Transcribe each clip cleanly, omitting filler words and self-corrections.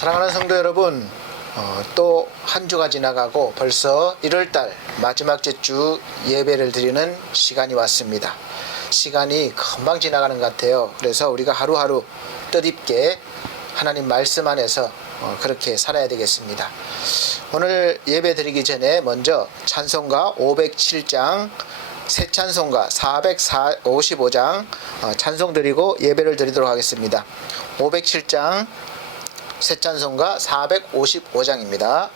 사랑하는 성도 여러분, 또 한 주가 지나가고 벌써 1월달 마지막 주 예배를 드리는 시간이 왔습니다. 시간이 금방 지나가는 것 같아요. 그래서 우리가 하루하루 뜻있게 하나님 말씀 안에서 그렇게 살아야 되겠습니다. 오늘 예배 드리기 전에 먼저 찬송가 507장, 새 찬송가 455장 찬송 드리고 예배를 드리도록 하겠습니다. 507장 새 찬송가 455장입니다.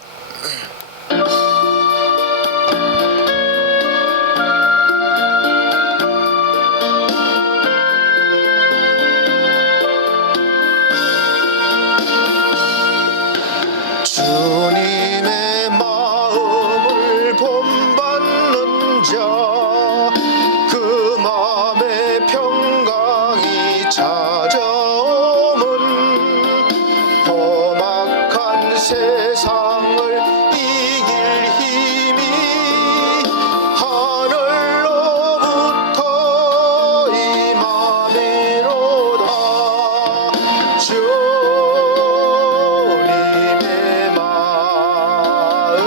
주님의 마음을 본받는 자, 그 마음의 평강이 찾아오면 험악한 세상을 이길 힘이 하늘로부터 임함이로다. 주님의 마음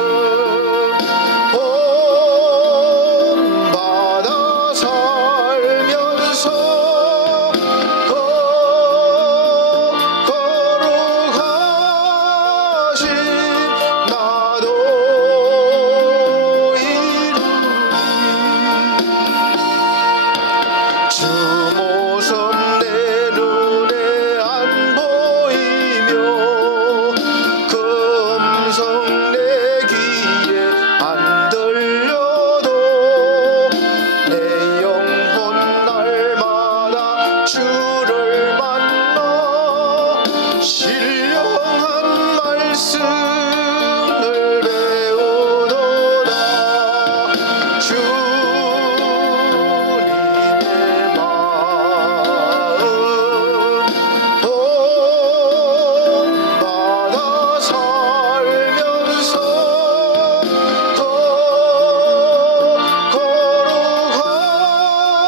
본받아 살면서 거룩하신 나도 이루리. 주 모습 내 눈에 안 보이며 그 음성 내 귀에 안 들려도 내 영혼 날마다 주를 만나 신령한 말씀을 배우도다. 주님의 마음 본받아 살면서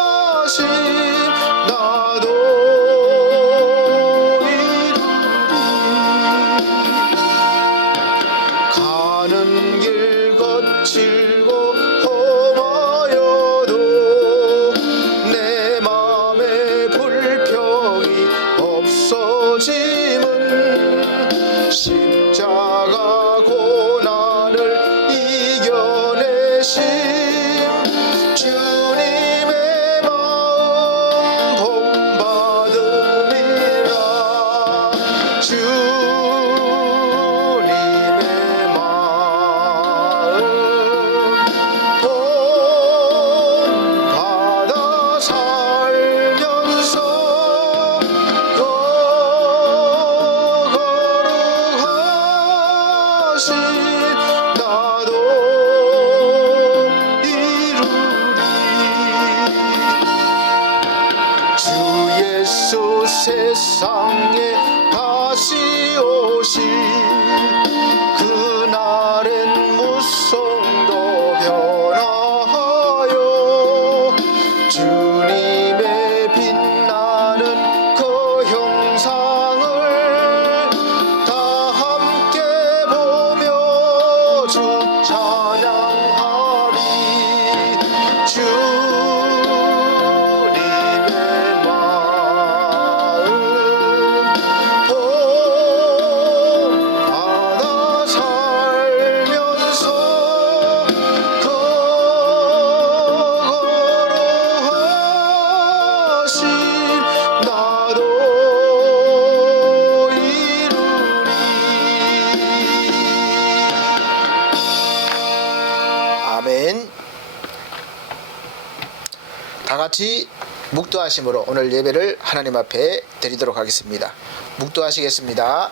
거룩하신 나도 이루리. 가는 길 거칠고 험하여도 내 맘에 불평이 없어짐은 십자가 고난을 이겨내신 주님의 마음 본받음이라. 주님의 마음 본받아 살면서 거룩하신 나도 이루리. 주 예수 세상에 다시 오실 그날엔 무성도 변화하여 주님의 빛나는 그 형상을 다 함께 보며 주 찬양하리. 주님의 마음 본받아 살면서 거룩하신 나도 이루리. 아멘. 다 같이 묵도하심으로 오늘 예배를 하나님 앞에 드리도록 하겠습니다. 묵도하시겠습니다.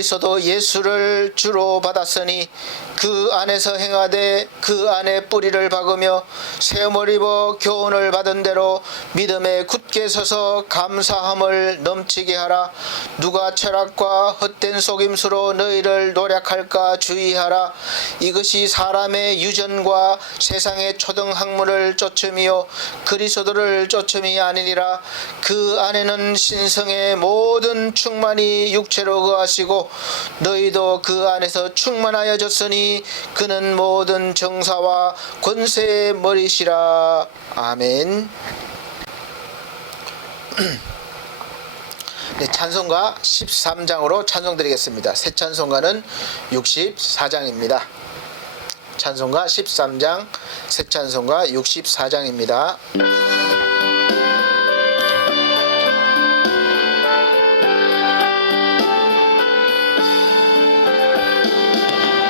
그리스도 예수를 주로 받았으니 그 안에서 행하되 그 안에 뿌리를 박으며 세움을 입어 교훈을 받은 대로 믿음에 굳게 서서 감사함을 넘치게 하라. 누가 철학과 헛된 속임수로 너희를 노략할까 주의하라. 이것이 사람의 유전과 세상의 초등학문을 쫓음이요 그리스도를 쫓음이 아니니라. 그 안에는 신성의 모든 충만이 육체로 거하시고 너희도 그 안에서 충만하여졌으니 그는 모든 정사와 권세의 머리시라. 아멘. 네, 찬송가 13장으로 찬송드리겠습니다. 새 찬송가는 64장입니다. 찬송가 13장, 새 찬송가 64장입니다.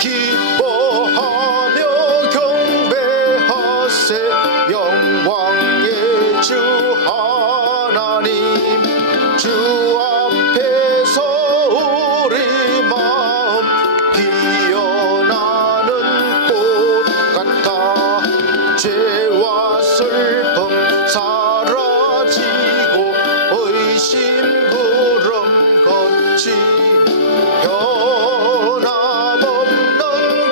기뻐하며 경배하세 영광의 주 하나님. 주 앞에서 우리 마음 피어나는 꽃 같아. 죄와 슬픔 사라지고 의심 구름 거친 변함없는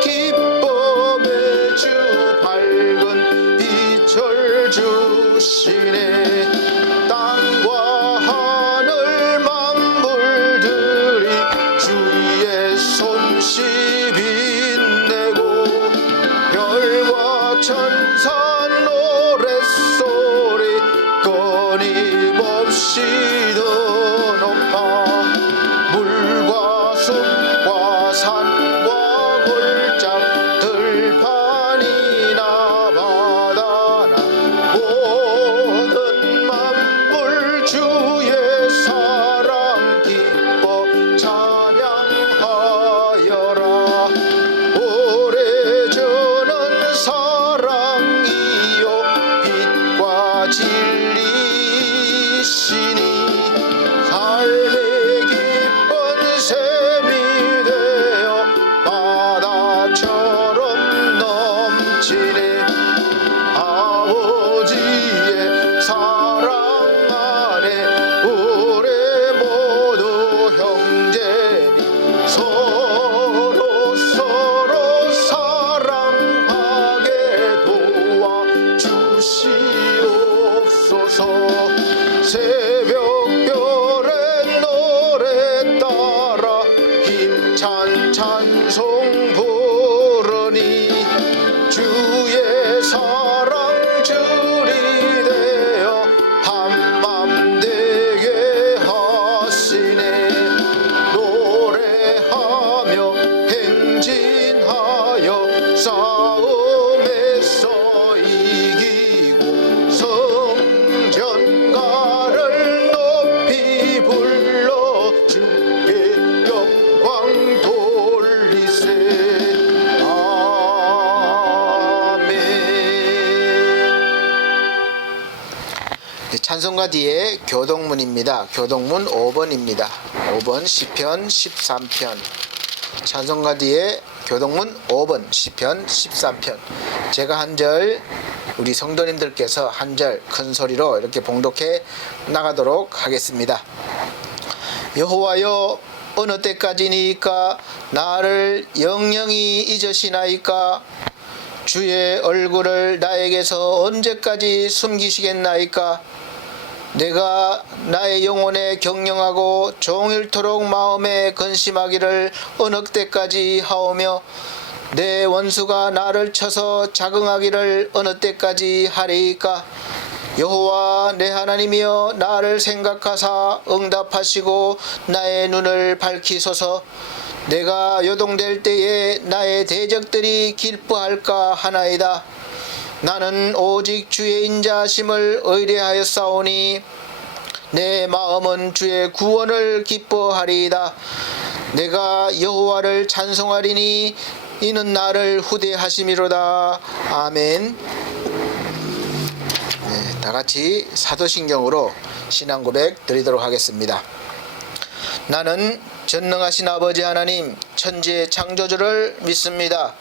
기쁨의 주 밝은 빛을 주시네. 땅과 하늘 만물들이 주의 솜씨 빛내고 별과 천사 노랫소리 끊임없이 더 높아. 물과 숲과 산과 골짝 들판이나 바다나 모든 만물 주의 사랑 기뻐 찬양하여라. 오래전은 사랑이요 빛과 진리시니 삶의 기쁜 샘이 되어 바다처럼 넘치네. 아버지의 사랑 안에 우리 모두 형제니 서로 사랑하게 도와주시옵소서. 새벽별의 노래 따라 힘찬 찬송 부르니 주의 사랑 줄이 되어 한맘 되게 하시네. 노래하며 행진하여 싸움에서 이기고 성전가를 높이 불러 주께 영광 돌리세. 아멘. 네, 찬송가 뒤에 교동문입니다. 교동문 5번입니다. 5번 시편 13편. 찬송가 뒤에 교동문 5번 시편 13편. 제가 한 절, 우리 성도님들께서 한 절 큰 소리로 이렇게 봉독해 나가도록 하겠습니다. 여호와여 어느 때까지니까 나를 영영히 잊으시나이까. 주의 얼굴을 나에게서 언제까지 숨기시겠나이까. 내가 나의 영혼에 경영하고 종일토록 마음에 근심하기를 어느 때까지 하오며 내 원수가 나를 쳐서 자긍하기를 어느 때까지 하리이까. 여호와 내 하나님이여 나를 생각하사 응답하시고 나의 눈을 밝히소서. 내가 요동될 때에 나의 대적들이 기뻐할까 하나이다. 나는 오직 주의 인자하심을 의뢰하였사오니 내 마음은 주의 구원을 기뻐하리이다. 내가 여호와를 찬송하리니 이는 나를 후대하심이로다. 아멘. 네, 다같이 사도신경으로 신앙고백 드리도록 하겠습니다. 나는 전능하신 아버지 하나님, 천지의 창조주를 믿습니다.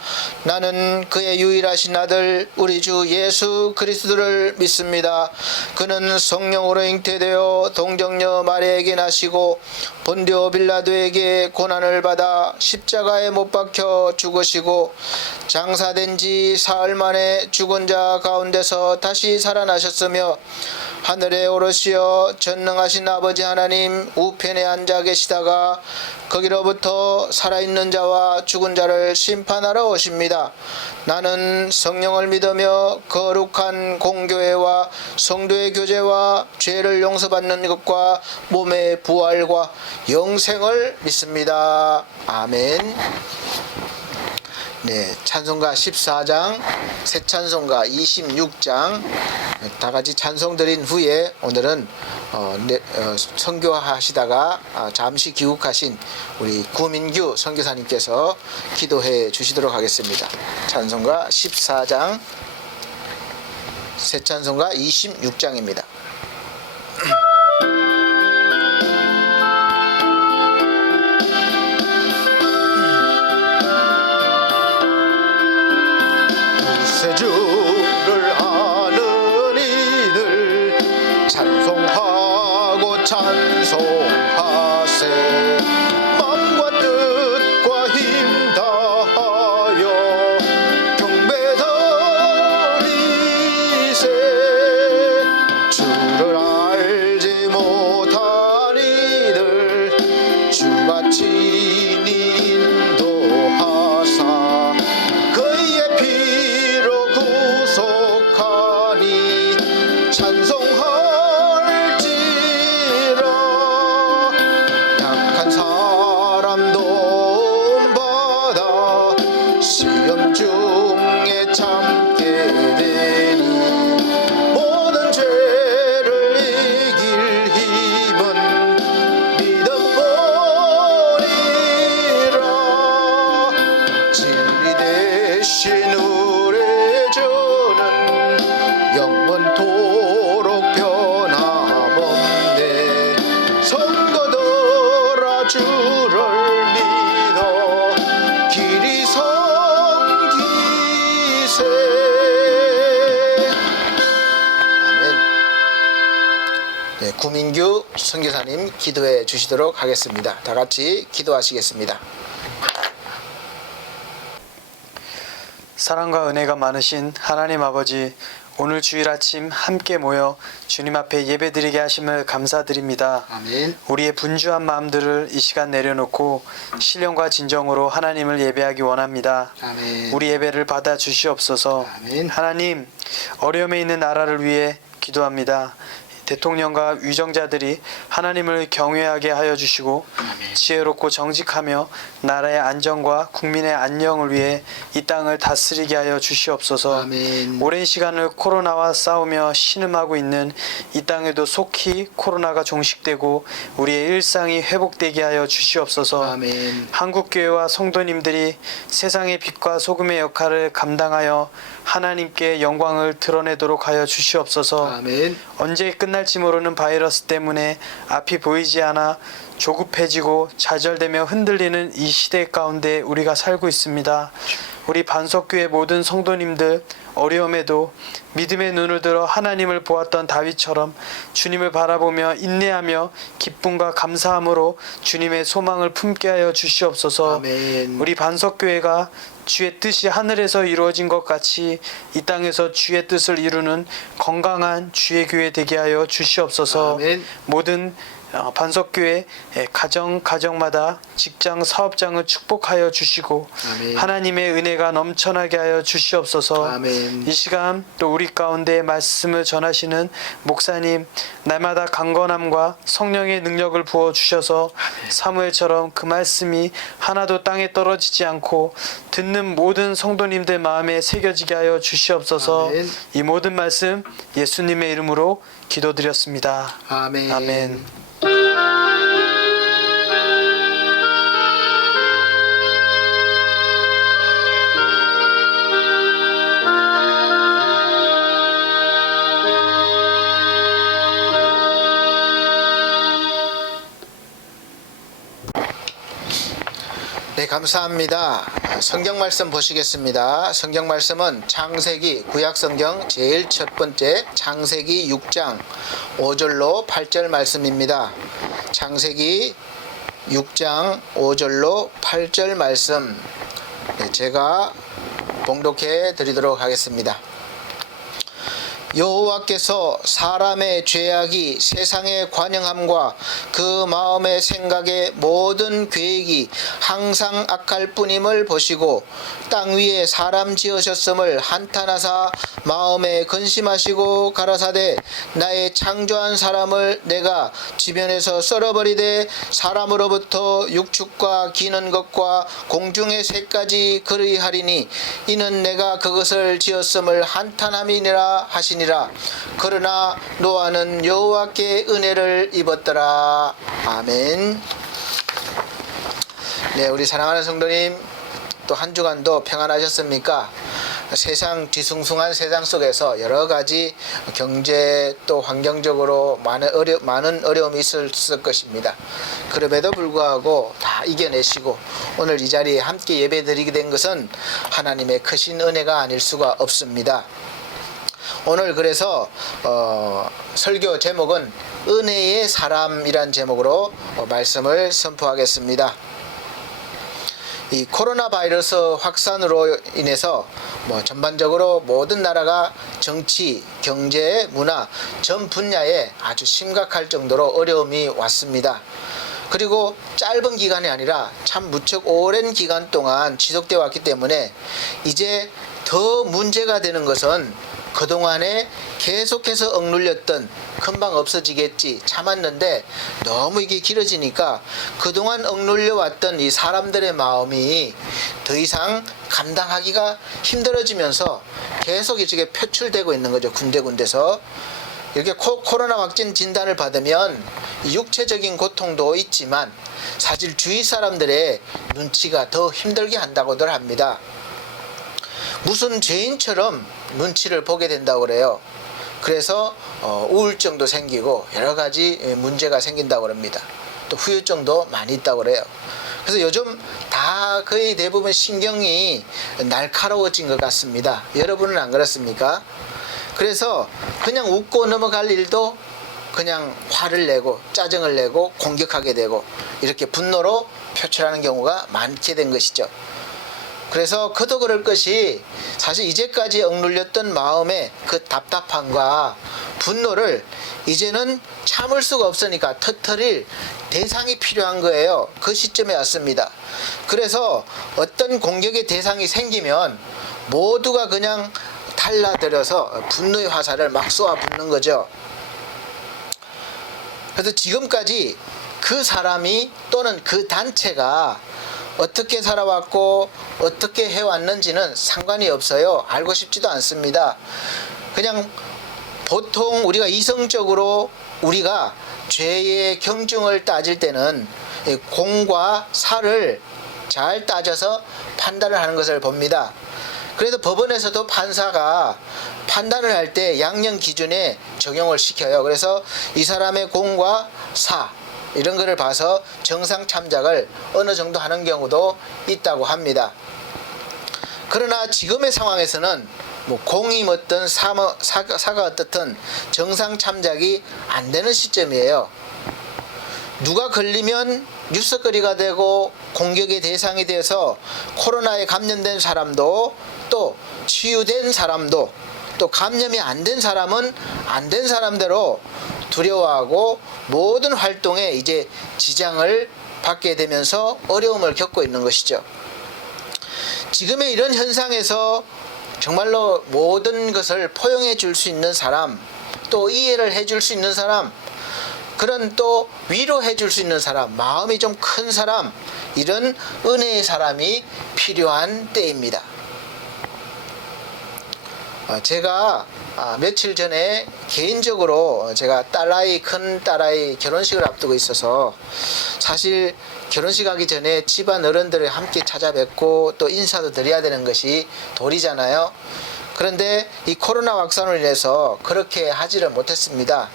나는 그의 유일하신 아들 우리 주 예수 그리스도를 믿습니다. 그는 성령으로 잉태되어 동정녀 마리아에게 나시고 본디오 빌라도에게 고난을 받아 십자가에 못 박혀 죽으시고 장사된 지 사흘 만에 죽은 자 가운데서 다시 살아나셨으며 하늘에 오르시어 전능하신 아버지 하나님 우편에 앉아 계시다가 거기로부터 살아있는 자와 죽은 자를 심판하러 오십니다. 나는 성령을 믿으며 거룩한 공교회와 성도의 교제와 죄를 용서받는 것과 몸의 부활과 영생을 믿습니다. 아멘. 네, 찬송가 14장, 새 찬송가 26장 다 같이 찬송 드린 후에 오늘은 선교하시다가 잠시 귀국하신 우리 구민규 선교사님께서 기도해 주시도록 하겠습니다. 찬송가 14장, 새 찬송가 26장입니다. 주를 아는 이들 찬송하고 찬송하세. 마음과 뜻과 힘 다하여 경배 드리세. 주를 알지 못한 이들 주가 친히 인도하사 그의 피로 구속하니 찬송할지라. 약한 사람 도움받아 시험 중에 참게 되니 모든 죄를 이길 힘은 믿음뿐이라. 진리 대신 우리 주는 영원토록 변함없네. 성도들아 주를 믿어 길이 섬기세. 아멘. 네, 구민규 선교사님 기도해 주시도록 하겠습니다. 다 같이 기도하시겠습니다. 사랑과 은혜가 많으신 하나님 아버지, 오늘 주일 아침 함께 모여 주님 앞에 예배드리게 하심을 감사드립니다. 아멘. 우리의 분주한 마음들을 이 시간 내려놓고 신령과 진정으로 하나님을 예배하기 원합니다. 아멘. 우리 예배를 받아 주시옵소서. 아멘. 하나님, 어려움에 있는 나라를 위해 기도합니다. 대통령과 위정자들이 하나님을 경외하게 하여 주시고 지혜롭고 정직하며 나라의 안정과 국민의 안녕을 위해 이 땅을 다스리게 하여 주시옵소서. 아멘. 오랜 시간을 코로나와 싸우며 신음하고 있는 이 땅에도 속히 코로나가 종식되고 우리의 일상이 회복되게 하여 주시옵소서. 아멘. 한국교회와 성도님들이 세상의 빛과 소금의 역할을 감당하여 하나님께 영광을 드러내도록 하여 주시옵소서. 아멘. 언제 끝날지 모르는 바이러스 때문에 앞이 보이지 않아 조급해지고 좌절되며 흔들리는 이 시대 가운데 우리가 살고 있습니다. 우리 반석교회 모든 성도님들 어려움에도 믿음의 눈을 들어 하나님을 보았던 다윗처럼 주님을 바라보며 인내하며 기쁨과 감사함으로 주님의 소망을 품게 하여 주시옵소서. 아멘. 우리 반석교회가 주의 뜻이 하늘에서 이루어진 것 같이 이 땅에서 주의 뜻을 이루는 건강한 주의 교회 되게 하여 주시옵소서. 아멘. 모든 반석교회 가정마다 직장 사업장을 축복하여 주시고 아멘. 하나님의 은혜가 넘쳐나게 하여 주시옵소서. 아멘. 이 시간 또 우리 가운데 말씀을 전하시는 목사님 날마다 강건함과 성령의 능력을 부어 주셔서 사무엘처럼 그 말씀이 하나도 땅에 떨어지지 않고 듣는 모든 성도님들 마음에 새겨지게 하여 주시옵소서. 아멘. 이 모든 말씀 예수님의 이름으로 기도드렸습니다. 아멘. 아멘. 감사합니다. 성경 말씀 보시겠습니다. 성경 말씀은 창세기 구약 성경 제일 첫 번째 창세기 6장 5절로 8절 말씀입니다. 창세기 6장 5절로 8절 말씀 제가 봉독해 드리도록 하겠습니다. 여호와께서 사람의 죄악이 세상의 관영함과 그 마음의 생각의 모든 계획이 항상 악할 뿐임을 보시고 땅 위에 사람 지으셨음을 한탄하사 마음에 근심하시고 가라사대 나의 창조한 사람을 내가 지면에서 썰어버리되 사람으로부터 육축과 기는 것과 공중의 새까지 그리하리니 이는 내가 그것을 지었음을 한탄함이니라 하시니라. 그러나 노아는 여호와께 은혜를 입었더라. 아멘. 네, 우리 사랑하는 성도님, 또 한 주간도 평안하셨습니까? 세상 뒤숭숭한 세상 속에서 여러 가지 경제 또 환경적으로 많은 어려움이 있었을 것입니다. 그럼에도 불구하고 다 이겨내시고 오늘 이 자리에 함께 예배드리게 된 것은 하나님의 크신 은혜가 아닐 수가 없습니다. 오늘 그래서 설교 제목은 은혜의 사람이란 제목으로 말씀을 선포하겠습니다. 이 코로나 바이러스 확산으로 인해서 전반적으로 모든 나라가 정치, 경제, 문화 전 분야에 아주 심각할 정도로 어려움이 왔습니다. 그리고 짧은 기간이 아니라 참 무척 오랜 기간 동안 지속되어 왔기 때문에 이제 더 문제가 되는 것은 그동안에 계속해서 억눌렸던 금방 없어지겠지 참았는데 너무 이게 길어지니까 그동안 억눌려 왔던 이 사람들의 마음이 더 이상 감당하기가 힘들어지면서 계속 이쪽에 표출되고 있는 거죠. 군데군데서 이렇게 코로나 확진 진단을 받으면 육체적인 고통도 있지만 사실 주위 사람들의 눈치가 더 힘들게 한다고들 합니다. 무슨 죄인처럼 눈치를 보게 된다고 그래요. 그래서 우울증도 생기고 여러 가지 문제가 생긴다고 합니다. 또 후유증도 많이 있다고 그래요. 그래서 요즘 다 거의 대부분 신경이 날카로워진 것 같습니다. 여러분은 안 그렇습니까? 그래서 그냥 웃고 넘어갈 일도 그냥 화를 내고 짜증을 내고 공격하게 되고 이렇게 분노로 표출하는 경우가 많게 된 것이죠. 그래서 그도 그럴 것이 사실 이제까지 억눌렸던 마음의 그 답답함과 분노를 이제는 참을 수가 없으니까 터뜨릴 대상이 필요한 거예요. 그 시점에 왔습니다. 그래서 어떤 공격의 대상이 생기면 모두가 그냥 달라들어서 분노의 화살을 막 쏘아붙는 거죠. 그래서 지금까지 그 사람이 또는 그 단체가 어떻게 살아왔고 어떻게 해왔는지는 상관이 없어요. 알고 싶지도 않습니다. 그냥 보통 우리가 이성적으로 우리가 죄의 경중을 따질 때는 공과 사를 잘 따져서 판단을 하는 것을 봅니다. 그래서 법원에서도 판사가 판단을 할 때 양형 기준에 적용을 시켜요. 그래서 이 사람의 공과 사 이런 거를 봐서 정상 참작을 어느 정도 하는 경우도 있다고 합니다. 그러나 지금의 상황에서는 공이 뭐든 사가 어떻든 정상 참작이 안 되는 시점이에요. 누가 걸리면 뉴스거리가 되고 공격의 대상이 돼서 코로나에 감염된 사람도 또 치유된 사람도 또 감염이 안 된 사람은 안 된 사람대로 두려워하고 모든 활동에 이제 지장을 받게 되면서 어려움을 겪고 있는 것이죠. 지금의 이런 현상에서 정말로 모든 것을 포용해 줄 수 있는 사람, 또 이해를 해 줄 수 있는 사람, 그런 또 위로해 줄 수 있는 사람, 마음이 좀 큰 사람, 이런 은혜의 사람이 필요한 때입니다. 제가 며칠 전에 개인적으로 제가 큰 딸아이 결혼식을 앞두고 있어서 사실 결혼식 하기 전에 집안 어른들을 함께 찾아뵙고 또 인사도 드려야 되는 것이 도리잖아요. 그런데 이 코로나 확산으로 인해서 그렇게 하지를 못했습니다.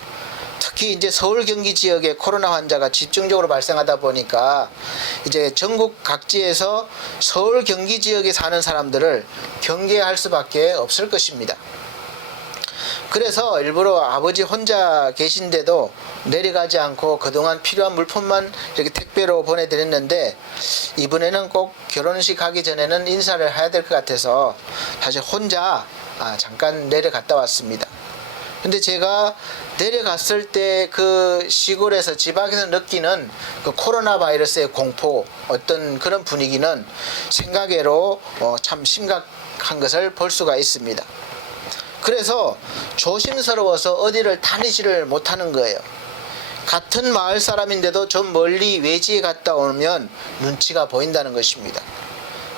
특히 특히 이제 서울 경기 지역에 코로나 환자가 집중적으로 발생하다 보니까 이제 전국 각지에서 서울 경기 지역에 사는 사람들을 경계할 수밖에 없을 것입니다. 그래서 일부러 아버지 혼자 계신데도 내려가지 않고 그동안 필요한 물품만 이렇게 택배로 보내드렸는데, 이번에는 꼭 결혼식 하기 전에는 인사를 해야 될 것 같아서 사실 혼자 잠깐 내려갔다 왔습니다. 근데 제가 내려갔을 때 그 시골에서 지방에서 느끼는 그 코로나 바이러스의 공포, 어떤 그런 분위기는 생각외로 참 심각한 것을 볼 수가 있습니다. 그래서 조심스러워서 어디를 다니지를 못하는 거예요. 같은 마을 사람인데도 좀 멀리 외지에 갔다 오면 눈치가 보인다는 것입니다.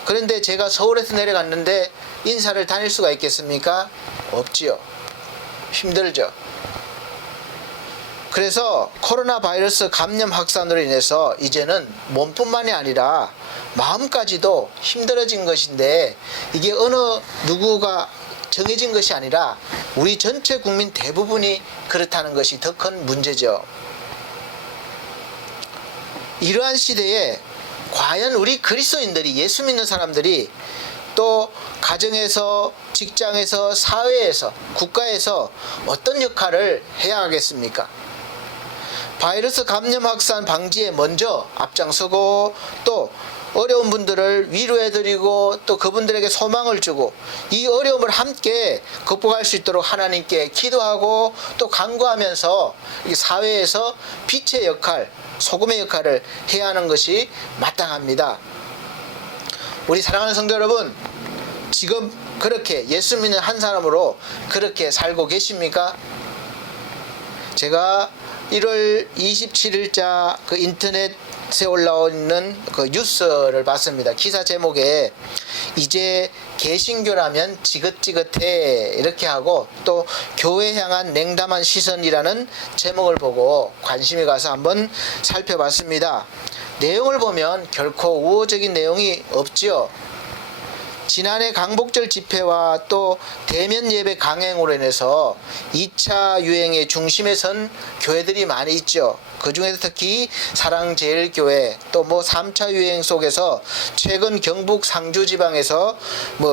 그런데 제가 서울에서 내려갔는데 인사를 다닐 수가 있겠습니까? 없지요. 힘들죠. 그래서 코로나 바이러스 감염 확산으로 인해서 이제는 몸뿐만이 아니라 마음까지도 힘들어진 것인데, 이게 어느 누구가 정해진 것이 아니라 우리 전체 국민 대부분이 그렇다는 것이 더 큰 문제죠. 이러한 시대에 과연 우리 그리스도인들이, 예수 믿는 사람들이 또 가정에서, 직장에서, 사회에서, 국가에서 어떤 역할을 해야 하겠습니까? 바이러스 감염 확산 방지에 먼저 앞장서고, 또 어려운 분들을 위로해드리고, 또 그분들에게 소망을 주고, 이 어려움을 함께 극복할 수 있도록 하나님께 기도하고 또 간구하면서 이 사회에서 빛의 역할, 소금의 역할을 해야 하는 것이 마땅합니다. 우리 사랑하는 성도 여러분, 지금 그렇게 예수 믿는 한 사람으로 그렇게 살고 계십니까? 제가 1월 27일자 그 인터넷에 올라오는 그 뉴스를 봤습니다. 기사 제목에 이제 개신교라면 지긋지긋해 이렇게 하고, 또 교회 향한 냉담한 시선이라는 제목을 보고 관심이 가서 한번 살펴봤습니다. 내용을 보면 결코 우호적인 내용이 없지요. 지난해 강복절 집회와 또 대면 예배 강행으로 인해서 2차 유행의 중심에 선 교회들이 많이 있죠. 그 중에서 특히 사랑제일교회, 또 3차 유행 속에서 최근 경북 상주 지방에서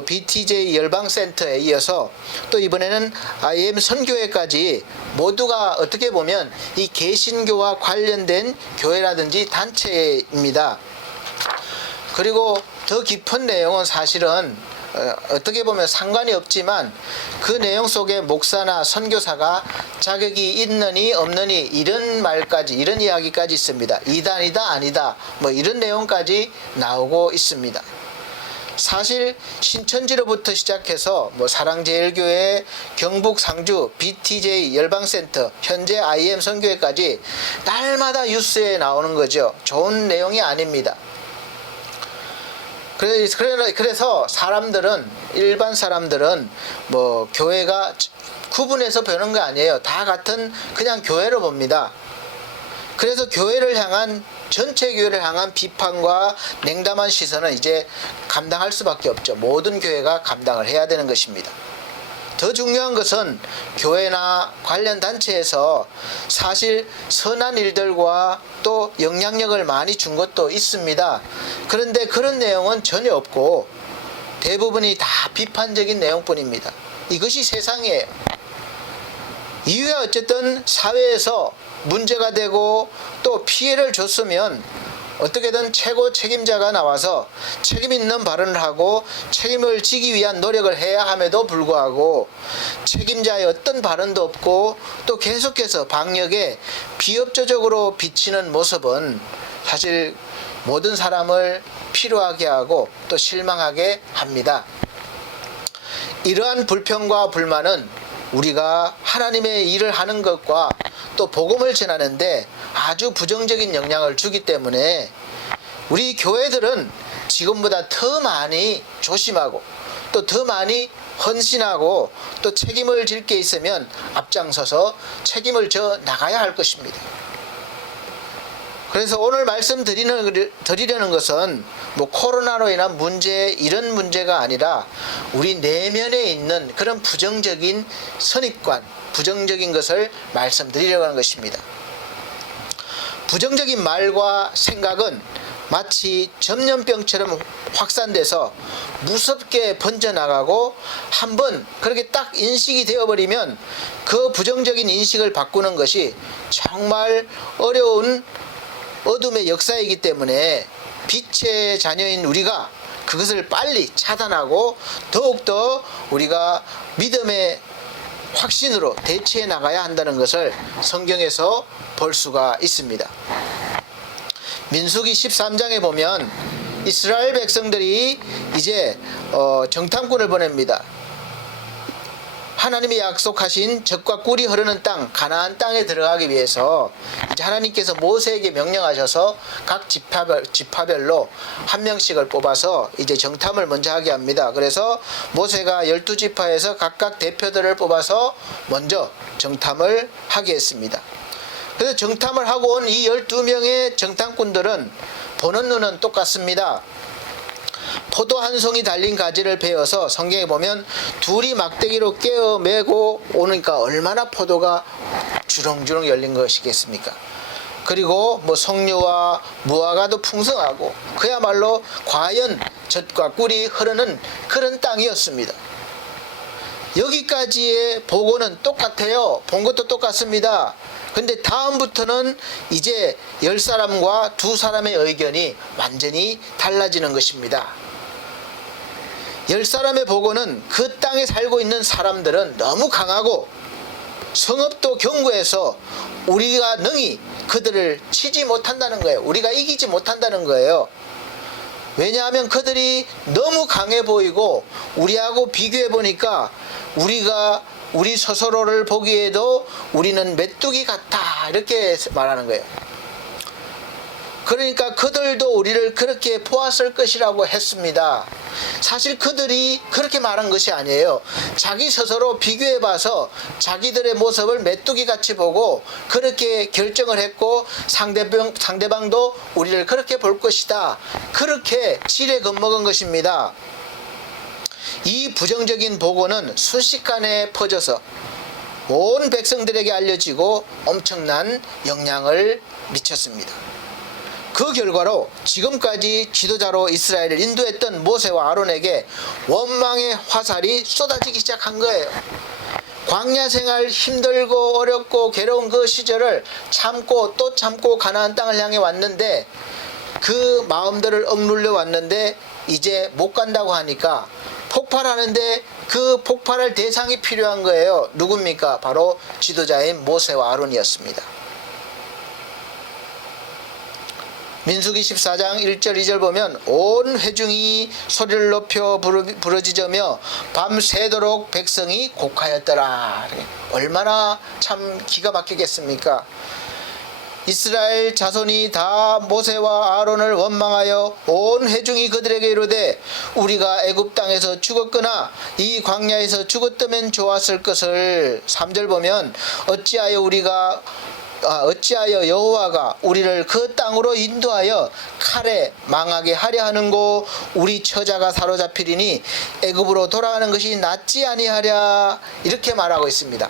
BTJ 열방센터에 이어서 또 이번에는 IM 선교회까지 모두가 어떻게 보면 이 개신교와 관련된 교회라든지 단체입니다. 그리고 더 깊은 내용은 사실은 어떻게 보면 상관이 없지만, 그 내용 속에 목사나 선교사가 자격이 있느니 없느니 이런 말까지, 이런 이야기까지 있습니다. 이단이다 아니다 이런 내용까지 나오고 있습니다. 사실 신천지로부터 시작해서 사랑제일교회, 경북 상주 BTJ 열방센터, 현재 IM 선교회까지 날마다 뉴스에 나오는 거죠. 좋은 내용이 아닙니다. 그래서 사람들은, 일반 사람들은 교회가 구분해서 보는 거 아니에요. 다 같은 그냥 교회로 봅니다. 그래서 교회를 향한, 전체 교회를 향한 비판과 냉담한 시선은 이제 감당할 수밖에 없죠. 모든 교회가 감당을 해야 되는 것입니다. 더 중요한 것은 교회나 관련 단체에서 사실 선한 일들과 또 영향력을 많이 준 것도 있습니다. 그런데 그런 내용은 전혀 없고 대부분이 다 비판적인 내용뿐입니다. 이것이 세상이에요. 이유야 어쨌든 사회에서 문제가 되고 또 피해를 줬으면 어떻게든 최고 책임자가 나와서 책임 있는 발언을 하고 책임을 지기 위한 노력을 해야 함에도 불구하고 책임자의 어떤 발언도 없고 또 계속해서 방역에 비협조적으로 비치는 모습은 사실 모든 사람을 피로하게 하고 또 실망하게 합니다. 이러한 불평과 불만은 우리가 하나님의 일을 하는 것과 또 복음을 전하는데 아주 부정적인 영향을 주기 때문에 우리 교회들은 지금보다 더 많이 조심하고 또 더 많이 헌신하고 또 책임을 질 게 있으면 앞장서서 책임을 져 나가야 할 것입니다. 그래서 오늘 말씀드리려는 것은 코로나로 인한 문제, 이런 문제가 아니라 우리 내면에 있는 그런 부정적인 선입관, 부정적인 것을 말씀드리려고 하는 것입니다. 부정적인 말과 생각은 마치 전염병처럼 확산돼서 무섭게 번져나가고 한번 그렇게 딱 인식이 되어버리면 그 부정적인 인식을 바꾸는 것이 정말 어려운 어둠의 역사이기 때문에 빛의 자녀인 우리가 그것을 빨리 차단하고 더욱더 우리가 믿음의 확신으로 대처해 나가야 한다는 것을 성경에서 볼 수가 있습니다. 민수기 13장에 보면 이스라엘 백성들이 이제 정탐꾼을 보냅니다. 하나님이 약속하신 젖과 꿀이 흐르는 땅 가나안 땅에 들어가기 위해서 이제 하나님께서 모세에게 명령하셔서 각 지파별로 한 명씩을 뽑아서 이제 정탐을 먼저 하게 합니다. 그래서 모세가 12지파에서 각각 대표들을 뽑아서 먼저 정탐을 하게 했습니다. 그래서 정탐을 하고 온 이 12명의 정탐꾼들은 보는 눈은 똑같습니다. 포도 한 송이 달린 가지를 베어서 성경에 보면 둘이 막대기로 깨어 메고 오니까 얼마나 포도가 주렁주렁 열린 것이겠습니까? 그리고 뭐 석류와 무화과도 풍성하고 그야말로 과연 젖과 꿀이 흐르는 그런 땅이었습니다. 여기까지의 보고는 똑같아요. 본 것도 똑같습니다. 근데 다음부터는 이제 10사람과 2사람의 의견이 완전히 달라지는 것입니다. 10사람의 보고는 그 땅에 살고 있는 사람들은 너무 강하고 성읍도 견고해서 우리가 능히 그들을 치지 못한다는 거예요. 우리가 이기지 못한다는 거예요. 왜냐하면 그들이 너무 강해 보이고 우리하고 비교해 보니까 우리 스스로를 보기에도 우리는 메뚜기 같다 이렇게 말하는 거예요. 그러니까 그들도 우리를 그렇게 보았을 것이라고 했습니다. 사실 그들이 그렇게 말한 것이 아니에요. 자기 스스로 비교해 봐서 자기들의 모습을 메뚜기 같이 보고 그렇게 결정을 했고 상대방도 우리를 그렇게 볼 것이다. 그렇게 지레 겁먹은 것입니다. 이 부정적인 보고는 순식간에 퍼져서 온 백성들에게 알려지고 엄청난 영향을 미쳤습니다. 그 결과로 지금까지 지도자로 이스라엘을 인도했던 모세와 아론에게 원망의 화살이 쏟아지기 시작한 거예요. 광야 생활 힘들고 어렵고 괴로운 그 시절을 참고 또 참고 가나안 땅을 향해 왔는데 그 마음들을 억눌려 왔는데 이제 못 간다고 하니까 폭발하는데 그 폭발할 대상이 필요한 거예요. 누굽니까? 바로 지도자인 모세와 아론이었습니다. 민수기 14장 1절 2절 보면 온 회중이 소리를 높여 부르짖으며 밤새도록 백성이 곡하였더라. 얼마나 참 기가 막히겠습니까? 이스라엘 자손이 다 모세와 아론을 원망하여 온 회중이 그들에게 이르되 우리가 애굽 땅에서 죽었거나 이 광야에서 죽었다면 좋았을 것을. 3절 보면 어찌하여 여호와가 우리를 그 땅으로 인도하여 칼에 망하게 하려 하는고 우리 처자가 사로잡히리니 애굽으로 돌아가는 것이 낫지 아니하랴. 이렇게 말하고 있습니다.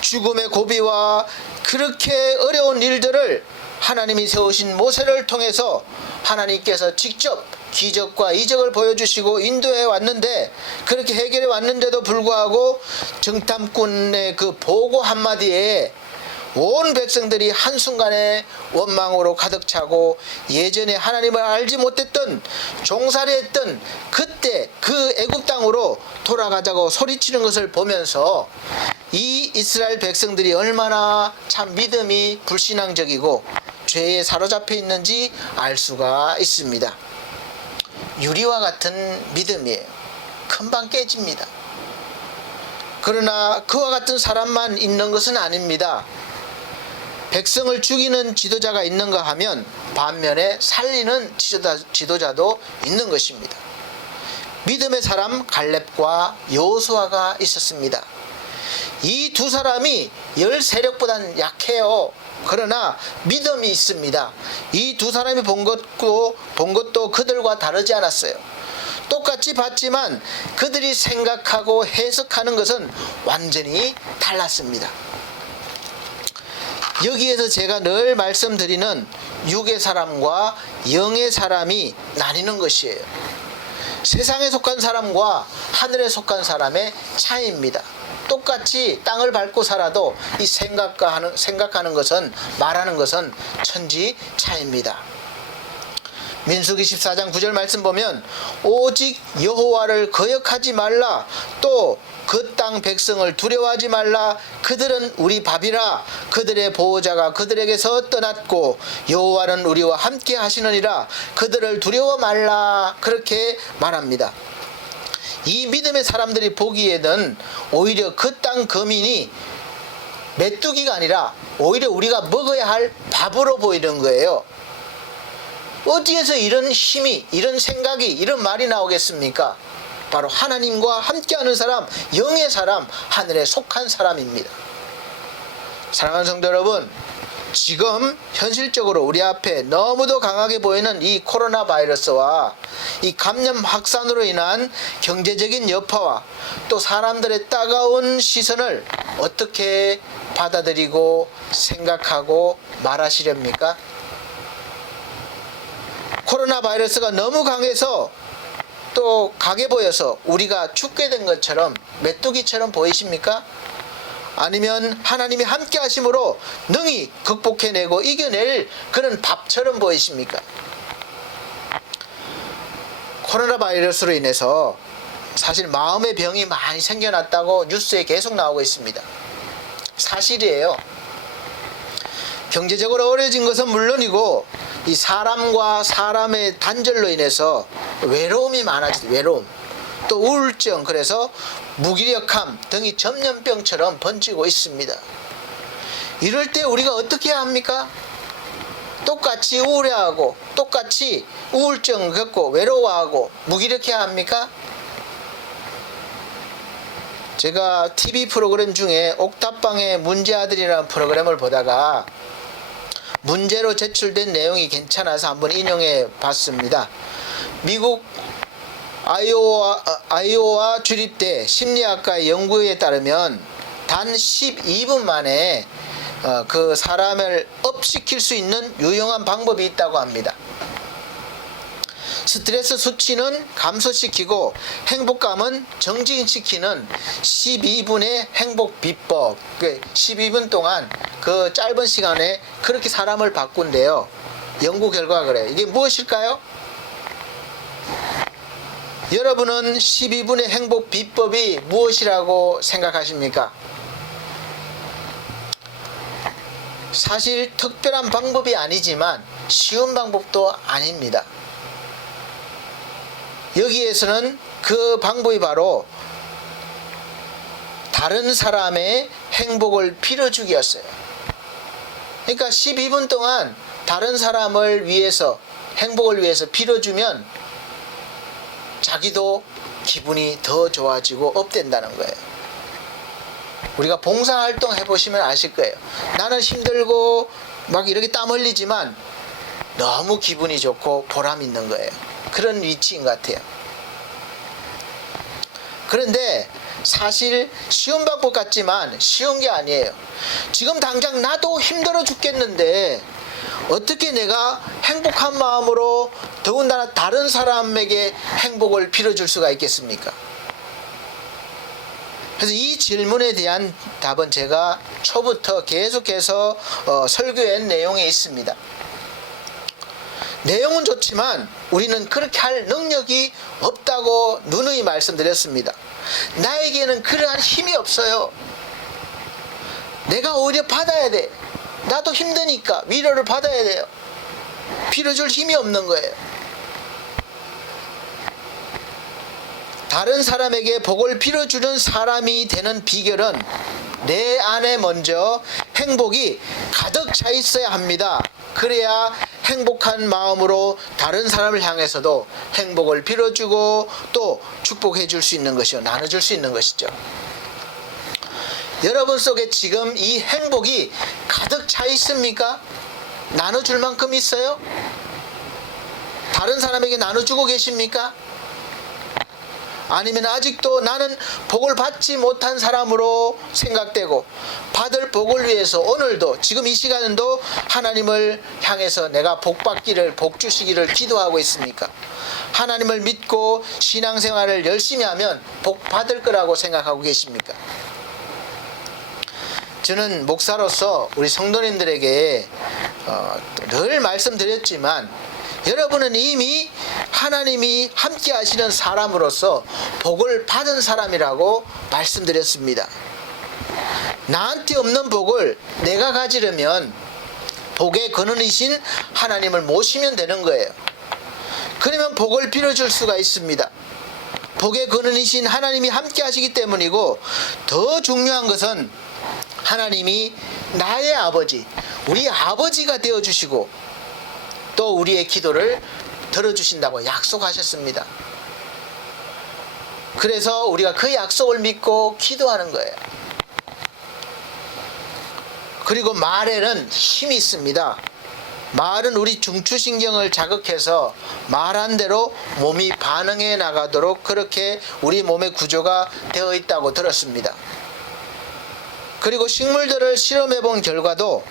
죽음의 고비와 그렇게 어려운 일들을 하나님이 세우신 모세를 통해서 하나님께서 직접 기적과 이적을 보여주시고 인도해 왔는데 그렇게 해결해 왔는데도 불구하고 정탐꾼의 그 보고 한마디에 온 백성들이 한순간에 원망으로 가득 차고 예전에 하나님을 알지 못했던 종살이 했던 그때 그 애굽 땅으로 돌아가자고 소리치는 것을 보면서 이 이스라엘 백성들이 얼마나 참 믿음이 불신앙적이고 죄에 사로잡혀 있는지 알 수가 있습니다. 유리와 같은 믿음이에요. 금방 깨집니다. 그러나 그와 같은 사람만 있는 것은 아닙니다. 백성을 죽이는 지도자가 있는가 하면 반면에 살리는 지도자도 있는 것입니다. 믿음의 사람 갈렙과 여호수아가 있었습니다. 이 두 사람이 10세력보다는 약해요. 그러나 믿음이 있습니다. 이 두 사람이 본 것도 그들과 다르지 않았어요. 똑같이 봤지만 그들이 생각하고 해석하는 것은 완전히 달랐습니다. 여기에서 제가 늘 말씀드리는 육의 사람과 영의 사람이 나뉘는 것이에요. 세상에 속한 사람과 하늘에 속한 사람의 차이입니다. 똑같이 땅을 밟고 살아도 이 생각하는 것은, 말하는 것은 천지 차이입니다. 민수기 14장 9절 말씀 보면 오직 여호와를 거역하지 말라, 또 그 땅 백성을 두려워하지 말라. 그들은 우리 밥이라. 그들의 보호자가 그들에게서 떠났고 여호와는 우리와 함께 하시느니라. 그들을 두려워 말라. 그렇게 말합니다. 이 믿음의 사람들이 보기에는 오히려 그 땅 거민이 메뚜기가 아니라 오히려 우리가 먹어야 할 밥으로 보이는 거예요. 어디에서 이런 힘이, 이런 생각이, 이런 말이 나오겠습니까? 바로 하나님과 함께하는 사람, 영의 사람, 하늘에 속한 사람입니다. 사랑하는 성도 여러분, 지금 현실적으로 우리 앞에 너무도 강하게 보이는 이 코로나 바이러스와 이 감염 확산으로 인한 경제적인 여파와 또 사람들의 따가운 시선을 어떻게 받아들이고 생각하고 말하시렵니까? 코로나 바이러스가 너무 강해서 또 강해 보여서 우리가 죽게 된 것처럼 메뚜기처럼 보이십니까? 아니면 하나님이 함께 하심으로 능히 극복해내고 이겨낼 그런 밥처럼 보이십니까? 코로나 바이러스로 인해서 사실 마음의 병이 많이 생겨났다고 뉴스에 계속 나오고 있습니다. 사실이에요. 경제적으로 어려워진 것은 물론이고 이 사람과 사람의 단절로 인해서 외로움이 많아지죠. 외로움, 또 우울증, 그래서 무기력함 등이 전염병처럼 번지고 있습니다. 이럴 때 우리가 어떻게 해야 합니까? 똑같이 우울해하고 똑같이 우울증 겪고 외로워하고 무기력해야 합니까? 제가 TV 프로그램 중에 옥탑방의 문제아들이라는 프로그램을 보다가 문제로 제출된 내용이 괜찮아서 한번 인용해 봤습니다. 미국 아이오와 주립대 심리학과의 연구에 따르면 단 12분 만에 그 사람을 업시킬 수 있는 유용한 방법이 있다고 합니다. 스트레스 수치는 감소시키고 행복감은 정진시키는 12분의 행복 비법. 12분 동안 그 짧은 시간에 그렇게 사람을 바꾼대요. 연구 결과가 그래요. 이게 무엇일까요? 여러분은 12분의 행복 비법이 무엇이라고 생각하십니까? 사실 특별한 방법이 아니지만 쉬운 방법도 아닙니다. 여기에서는 그 방법이 바로 다른 사람의 행복을 빌어주기였어요. 그러니까 12분 동안 다른 사람을 위해서, 행복을 위해서 빌어주면 자기도 기분이 더 좋아지고 업된다는 거예요. 우리가 봉사활동 해보시면 아실 거예요. 나는 힘들고 막 이렇게 땀 흘리지만 너무 기분이 좋고 보람 있는 거예요. 그런 위치인 것 같아요. 그런데 사실 쉬운 방법 같지만 쉬운 게 아니에요. 지금 당장 나도 힘들어 죽겠는데 어떻게 내가 행복한 마음으로 더군다나 다른 사람에게 행복을 빌어줄 수가 있겠습니까? 그래서 이 질문에 대한 답은 제가 초부터 계속해서 설교한 내용에 있습니다. 내용은 좋지만 우리는 그렇게 할 능력이 없다고 누누이 말씀드렸습니다. 나에게는 그러한 힘이 없어요. 내가 오히려 받아야 돼. 나도 힘드니까 위로를 받아야 돼요. 빌어줄 힘이 없는 거예요. 다른 사람에게 복을 빌어주는 사람이 되는 비결은 내 안에 먼저 행복이 가득 차 있어야 합니다. 그래야 행복한 마음으로 다른 사람을 향해서도 행복을 빌어주고 또 축복해 줄 수 있는 것이요, 나눠줄 수 있는 것이죠. 여러분 속에 지금 이 행복이 가득 차 있습니까? 나눠줄 만큼 있어요? 다른 사람에게 나눠주고 계십니까? 아니면 아직도 나는 복을 받지 못한 사람으로 생각되고 받을 복을 위해서 오늘도 지금 이 시간도 하나님을 향해서 내가 복 받기를 복 주시기를 기도하고 있습니까? 하나님을 믿고 신앙생활을 열심히 하면 복 받을 거라고 생각하고 계십니까? 저는 목사로서 우리 성도님들에게 늘 말씀드렸지만 여러분은 이미 하나님이 함께 하시는 사람으로서 복을 받은 사람이라고 말씀드렸습니다. 나한테 없는 복을 내가 가지려면 복의 근원이신 하나님을 모시면 되는 거예요. 그러면 복을 빌어줄 수가 있습니다. 복의 근원이신 하나님이 함께 하시기 때문이고, 더 중요한 것은 하나님이 나의 아버지, 우리 아버지가 되어주시고 또 우리의 기도를 들어주신다고 약속하셨습니다. 그래서 우리가 그 약속을 믿고 기도하는 거예요. 그리고 말에는 힘이 있습니다. 말은 우리 중추신경을 자극해서 말한 대로 몸이 반응해 나가도록 그렇게 우리 몸의 구조가 되어 있다고 들었습니다. 그리고 식물들을 실험해 본 결과도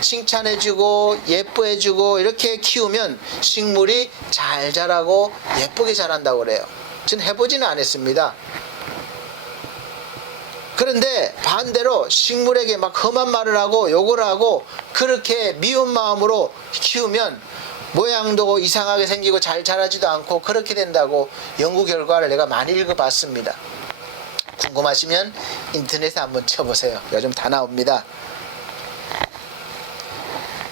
칭찬해주고 예뻐해주고 이렇게 키우면 식물이 잘 자라고 예쁘게 자란다고 그래요. 저는 해보지는 않았습니다. 그런데 반대로 식물에게 막 험한 말을 하고 욕을 하고 그렇게 미운 마음으로 키우면 모양도 이상하게 생기고 잘 자라지도 않고 그렇게 된다고 연구 결과를 내가 많이 읽어봤습니다. 궁금하시면 인터넷에 한번 쳐보세요. 요즘 다 나옵니다.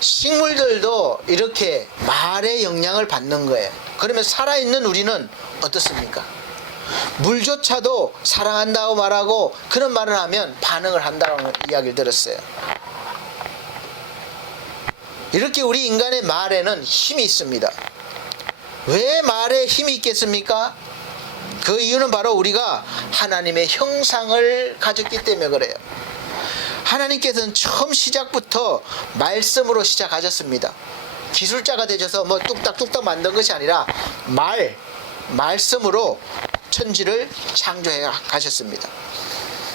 식물들도 이렇게 말의 영향을 받는 거예요. 그러면 살아있는 우리는 어떻습니까? 물조차도 사랑한다고 말하고 그런 말을 하면 반응을 한다는 이야기를 들었어요. 이렇게 우리 인간의 말에는 힘이 있습니다. 왜 말에 힘이 있겠습니까? 그 이유는 바로 우리가 하나님의 형상을 가졌기 때문에 그래요. 하나님께서는 처음 시작부터 말씀으로 시작하셨습니다. 기술자가 되셔서 뭐 뚝딱뚝딱 만든 것이 아니라 말씀으로 천지를 창조해 가셨습니다.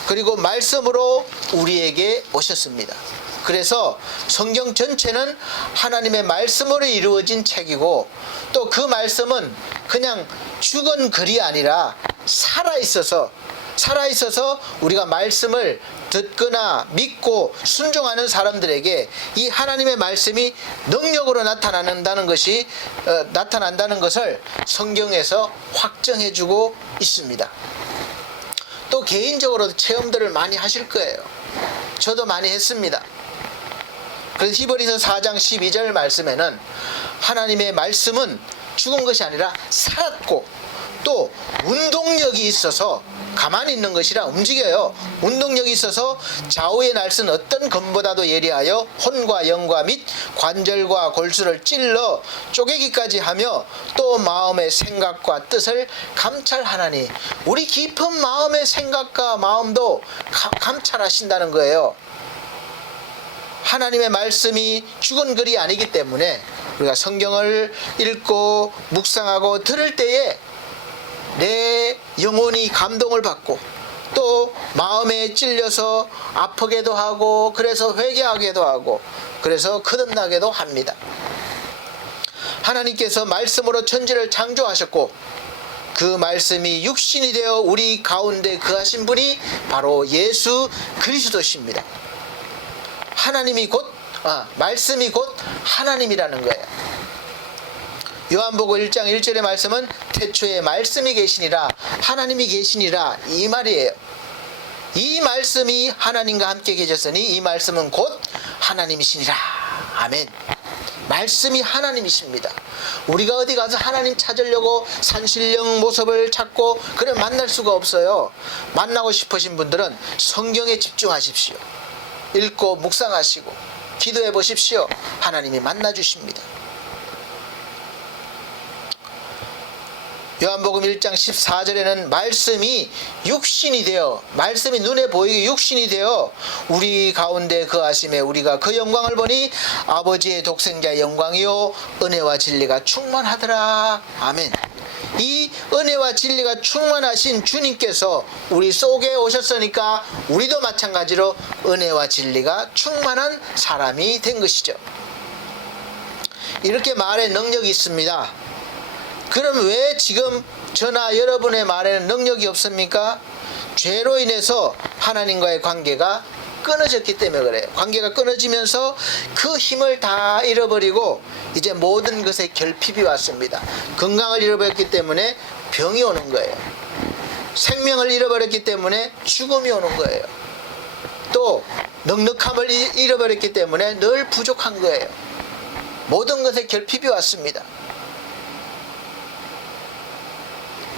그리고 말씀으로 우리에게 오셨습니다. 그래서 성경 전체는 하나님의 말씀으로 이루어진 책이고, 또 그 말씀은 그냥 죽은 글이 아니라 살아있어서 우리가 말씀을 듣거나 믿고 순종하는 사람들에게 이 하나님의 말씀이 능력으로 나타난다는 것을 성경에서 확정해주고 있습니다. 또 개인적으로도 체험들을 많이 하실 거예요. 저도 많이 했습니다. 그래서 히브리서 4장 12절 말씀에는 하나님의 말씀은 죽은 것이 아니라 살았고 또 운동력이 있어서 가만히 있는 것이라 움직여요. 운동력이 있어서 좌우의 날선 어떤 검보다도 예리하여 혼과 영과 및 관절과 골수를 찔러 쪼개기까지 하며 또 마음의 생각과 뜻을 감찰하나니, 우리 깊은 마음의 생각과 마음도 감찰하신다는 거예요. 하나님의 말씀이 죽은 글이 아니기 때문에 우리가 성경을 읽고 묵상하고 들을 때에 내 영혼이 감동을 받고 또 마음에 찔려서 아프게도 하고 그래서 회개하게도 하고 그래서 거듭나게도 합니다. 하나님께서 말씀으로 천지를 창조하셨고 그 말씀이 육신이 되어 우리 가운데 거하신 분이 바로 예수 그리스도십니다. 말씀이 곧 하나님이라는 거예요. 요한복음 1장 1절의 말씀은 태초에 말씀이 계시니라, 하나님이 계시니라, 이 말이에요. 이 말씀이 하나님과 함께 계셨으니 이 말씀은 곧 하나님이시니라. 아멘. 말씀이 하나님이십니다. 우리가 어디 가서 하나님 찾으려고 산신령 모습을 찾고 그래 만날 수가 없어요. 만나고 싶으신 분들은 성경에 집중하십시오. 읽고 묵상하시고 기도해 보십시오. 하나님이 만나주십니다. 요한복음 1장 14절에는 말씀이 육신이 되어, 말씀이 눈에 보이게 육신이 되어 우리 가운데 거하심에 우리가 그 영광을 보니 아버지의 독생자의 영광이요 은혜와 진리가 충만하더라. 아멘. 이 은혜와 진리가 충만하신 주님께서 우리 속에 오셨으니까 우리도 마찬가지로 은혜와 진리가 충만한 사람이 된 것이죠. 이렇게 말에 능력이 있습니다. 그럼 왜 지금 저나 여러분의 말에는 능력이 없습니까? 죄로 인해서 하나님과의 관계가 끊어졌기 때문에 그래요. 관계가 끊어지면서 그 힘을 다 잃어버리고 이제 모든 것에 결핍이 왔습니다. 건강을 잃어버렸기 때문에 병이 오는 거예요. 생명을 잃어버렸기 때문에 죽음이 오는 거예요. 또 넉넉함을 잃어버렸기 때문에 늘 부족한 거예요. 모든 것에 결핍이 왔습니다.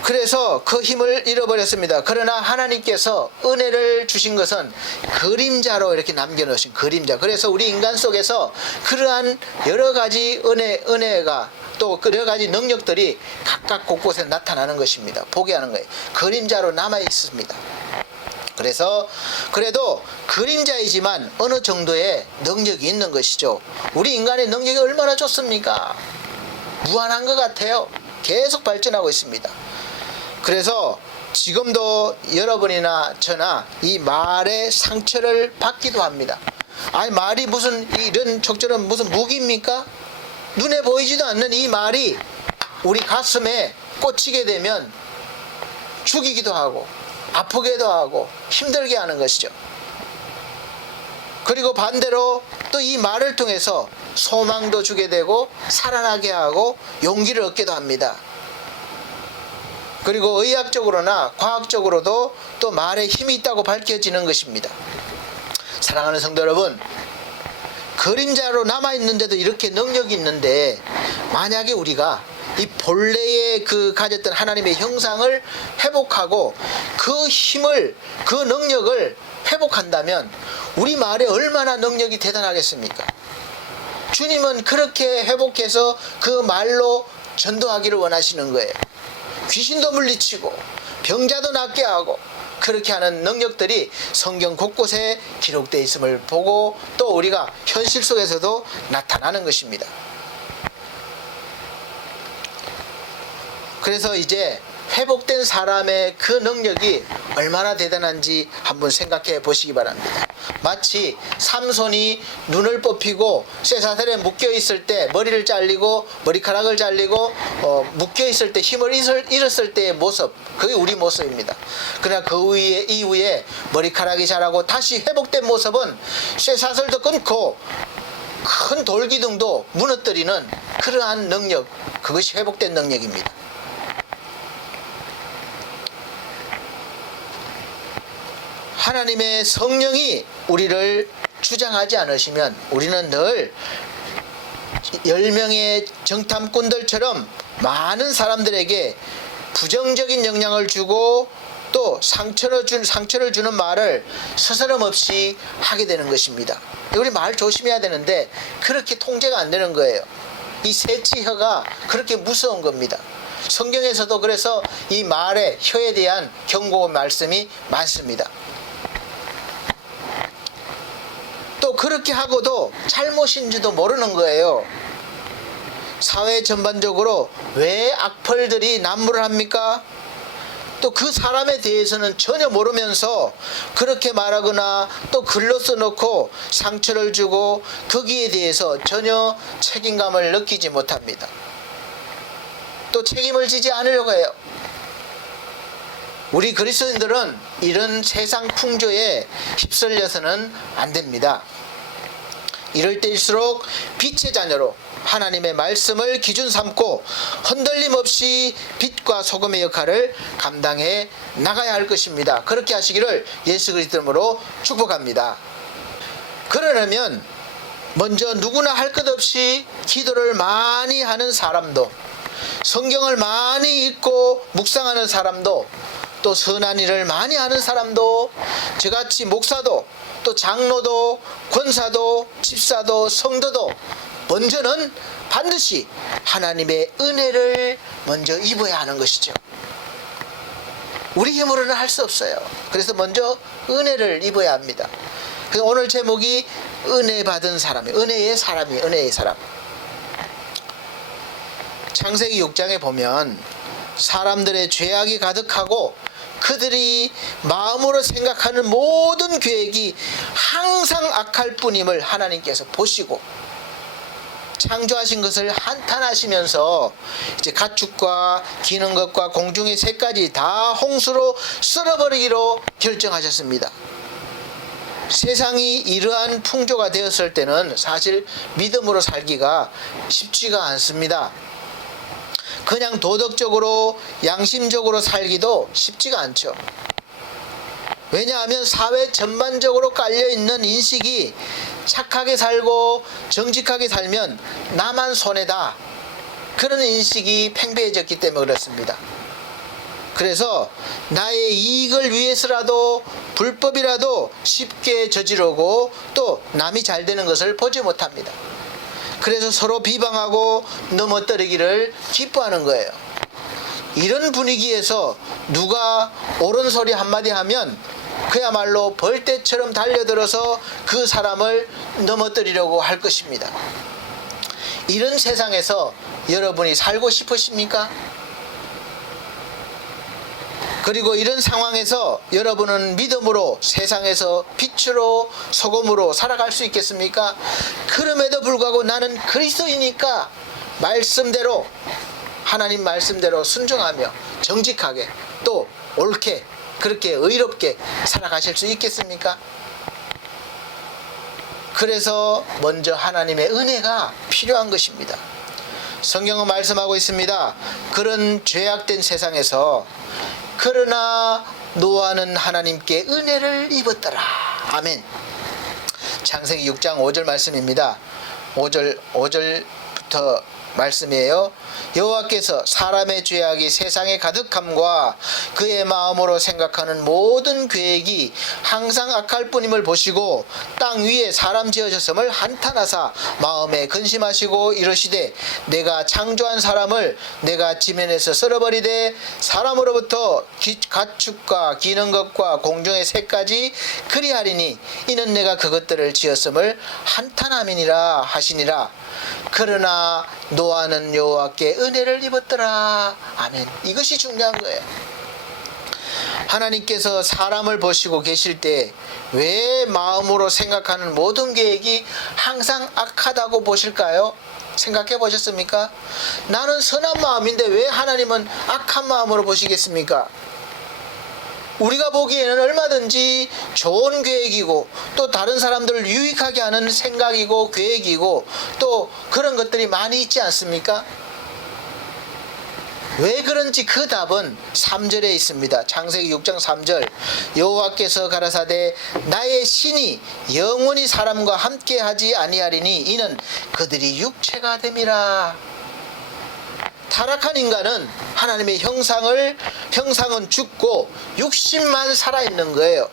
그래서 그 힘을 잃어버렸습니다. 그러나 하나님께서 은혜를 주신 것은 그림자로 이렇게 남겨놓으신 그림자. 그래서 우리 인간 속에서 그러한 여러 가지 은혜가 또 여러 가지 능력들이 각각 곳곳에 나타나는 것입니다. 보게 하는 거예요. 그림자로 남아 있습니다. 그래서 그래도 그림자이지만 어느 정도의 능력이 있는 것이죠. 우리 인간의 능력이 얼마나 좋습니까? 무한한 것 같아요. 계속 발전하고 있습니다. 그래서 지금도 여러분이나 저나 이 말에 상처를 받기도 합니다. 아니 말이 무슨 이런 적절한 무슨 무기입니까? 눈에 보이지도 않는 이 말이 우리 가슴에 꽂히게 되면 죽이기도 하고 아프게도 하고 힘들게 하는 것이죠. 그리고 반대로 또 이 말을 통해서 소망도 주게 되고 살아나게 하고 용기를 얻기도 합니다. 그리고 의학적으로나 과학적으로도 또 말에 힘이 있다고 밝혀지는 것입니다. 사랑하는 성도 여러분, 그림자로 남아있는데도 이렇게 능력이 있는데 만약에 우리가 이 본래의 그 가졌던 하나님의 형상을 회복하고 그 힘을 그 능력을 회복한다면 우리 말에 얼마나 능력이 대단하겠습니까? 주님은 그렇게 회복해서 그 말로 전도하기를 원하시는 거예요. 귀신도 물리치고 병자도 낫게 하고 그렇게 하는 능력들이 성경 곳곳에 기록되어 있음을 보고 또 우리가 현실 속에서도 나타나는 것입니다. 그래서 이제 회복된 사람의 그 능력이 얼마나 대단한지 한번 생각해 보시기 바랍니다. 마치 삼손이 눈을 뽑히고 쇠사슬에 묶여 있을 때 머리를 잘리고 머리카락을 잘리고 묶여 있을 때 힘을 잃었을 때의 모습, 그게 우리 모습입니다. 그러나 그 이후에 머리카락이 자라고 다시 회복된 모습은 쇠사슬도 끊고 큰 돌기둥도 무너뜨리는 그러한 능력, 그것이 회복된 능력입니다. 하나님의 성령이 우리를 주장하지 않으시면 우리는 늘 10명의 정탐꾼들처럼 많은 사람들에게 부정적인 영향을 주고 또 상처를 주는 말을 스스럼 없이 하게 되는 것입니다. 우리 말 조심해야 되는데 그렇게 통제가 안 되는 거예요. 이 세치혀가 그렇게 무서운 겁니다. 성경에서도 그래서 이 말의 혀에 대한 경고 말씀이 많습니다. 또 그렇게 하고도 잘못인지도 모르는 거예요. 사회 전반적으로 왜 악플들이 난무를 합니까? 또 그 사람에 대해서는 전혀 모르면서 그렇게 말하거나 또 글로 써놓고 상처를 주고 거기에 대해서 전혀 책임감을 느끼지 못합니다. 또 책임을 지지 않으려고 해요. 우리 그리스도인들은 이런 세상 풍조에 휩쓸려서는 안 됩니다. 이럴 때일수록 빛의 자녀로 하나님의 말씀을 기준 삼고 흔들림 없이 빛과 소금의 역할을 감당해 나가야 할 것입니다. 그렇게 하시기를 예수 그리스도 이름으로 축복합니다. 그러려면 먼저 누구나 할 것 없이 기도를 많이 하는 사람도, 성경을 많이 읽고 묵상하는 사람도, 또 선한 일을 많이 하는 사람도, 저같이 목사도 또 장로도 권사도 집사도 성도도 먼저는 반드시 하나님의 은혜를 먼저 입어야 하는 것이죠. 우리 힘으로는 할 수 없어요. 그래서 먼저 은혜를 입어야 합니다. 그래서 오늘 제목이 은혜 받은 사람이, 은혜의 사람. 창세기 6장에 보면 사람들의 죄악이 가득하고 그들이 마음으로 생각하는 모든 계획이 항상 악할 뿐임을 하나님께서 보시고 창조하신 것을 한탄하시면서 이제 가축과 기는 것과 공중의 새까지 다 홍수로 쓸어버리기로 결정하셨습니다. 세상이 이러한 풍조가 되었을 때는 사실 믿음으로 살기가 쉽지가 않습니다. 그냥 도덕적으로 양심적으로 살기도 쉽지가 않죠. 왜냐하면 사회 전반적으로 깔려있는 인식이 착하게 살고 정직하게 살면 나만 손해다, 그런 인식이 팽배해졌기 때문에 그렇습니다. 그래서 나의 이익을 위해서라도 불법이라도 쉽게 저지르고 또 남이 잘 되는 것을 보지 못합니다. 그래서 서로 비방하고 넘어뜨리기를 기뻐하는 거예요. 이런 분위기에서 누가 옳은 소리 한마디 하면 그야말로 벌떼처럼 달려들어서 그 사람을 넘어뜨리려고 할 것입니다. 이런 세상에서 여러분이 살고 싶으십니까? 그리고 이런 상황에서 여러분은 믿음으로 세상에서 빛으로 소금으로 살아갈 수 있겠습니까? 그럼에도 불구하고 나는 그리스도이니까 말씀대로, 하나님 말씀대로 순종하며 정직하게 또 옳게 그렇게 의롭게 살아가실 수 있겠습니까? 그래서 먼저 하나님의 은혜가 필요한 것입니다. 성경은 말씀하고 있습니다. 그런 죄악된 세상에서 그러나 노아는 하나님께 은혜를 입었더라. 아멘. 창세기 6장 5절 말씀입니다. 5절부터 말씀이에요. 여호와께서 사람의 죄악이 세상에 가득함과 그의 마음으로 생각하는 모든 계획이 항상 악할 뿐임을 보시고 땅 위에 사람 지으셨음을 한탄하사 마음에 근심하시고 이르시되 내가 창조한 사람을 내가 지면에서 쓸어버리되 사람으로부터 가축과 기는 것과 공중의 새까지 그리하리니 이는 내가 그것들을 지었음을 한탄함이니라 하시니라. 그러나 노아는 여호와께 은혜를 입었더라. 아멘. 이것이 중요한 거예요. 하나님께서 사람을 보시고 계실 때 왜 마음으로 생각하는 모든 계획이 항상 악하다고 보실까요? 생각해 보셨습니까? 나는 선한 마음인데 왜 하나님은 악한 마음으로 보시겠습니까? 우리가 보기에는 얼마든지 좋은 계획이고 또 다른 사람들을 유익하게 하는 생각이고 계획이고 또 그런 것들이 많이 있지 않습니까? 왜 그런지 그 답은 3절에 있습니다. 창세기 6장 3절 여호와께서 가라사대 나의 신이 영원히 사람과 함께하지 아니하리니 이는 그들이 육체가 됨이라. 타락한 인간은 하나님의 형상은 죽고 육신만 살아있는 거예요.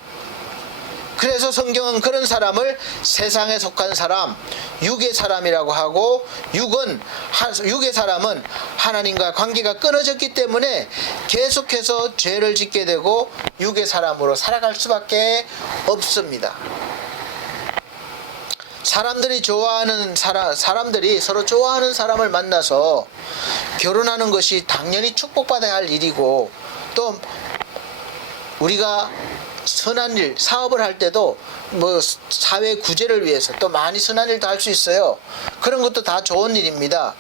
그래서 성경은 그런 사람을 세상에 속한 사람, 육의 사람이라고 하고 육의 사람은 하나님과 관계가 끊어졌기 때문에 계속해서 죄를 짓게 되고 육의 사람으로 살아갈 수밖에 없습니다. 사람들이 서로 좋아하는 사람을 만나서 결혼하는 것이 당연히 축복받아야 할 일이고 또 우리가 선한 일, 사업을 할 때도 뭐 사회 구제를 위해서 또 많이 선한 일도 할 수 있어요. 그런 것도 다 좋은 일입니다.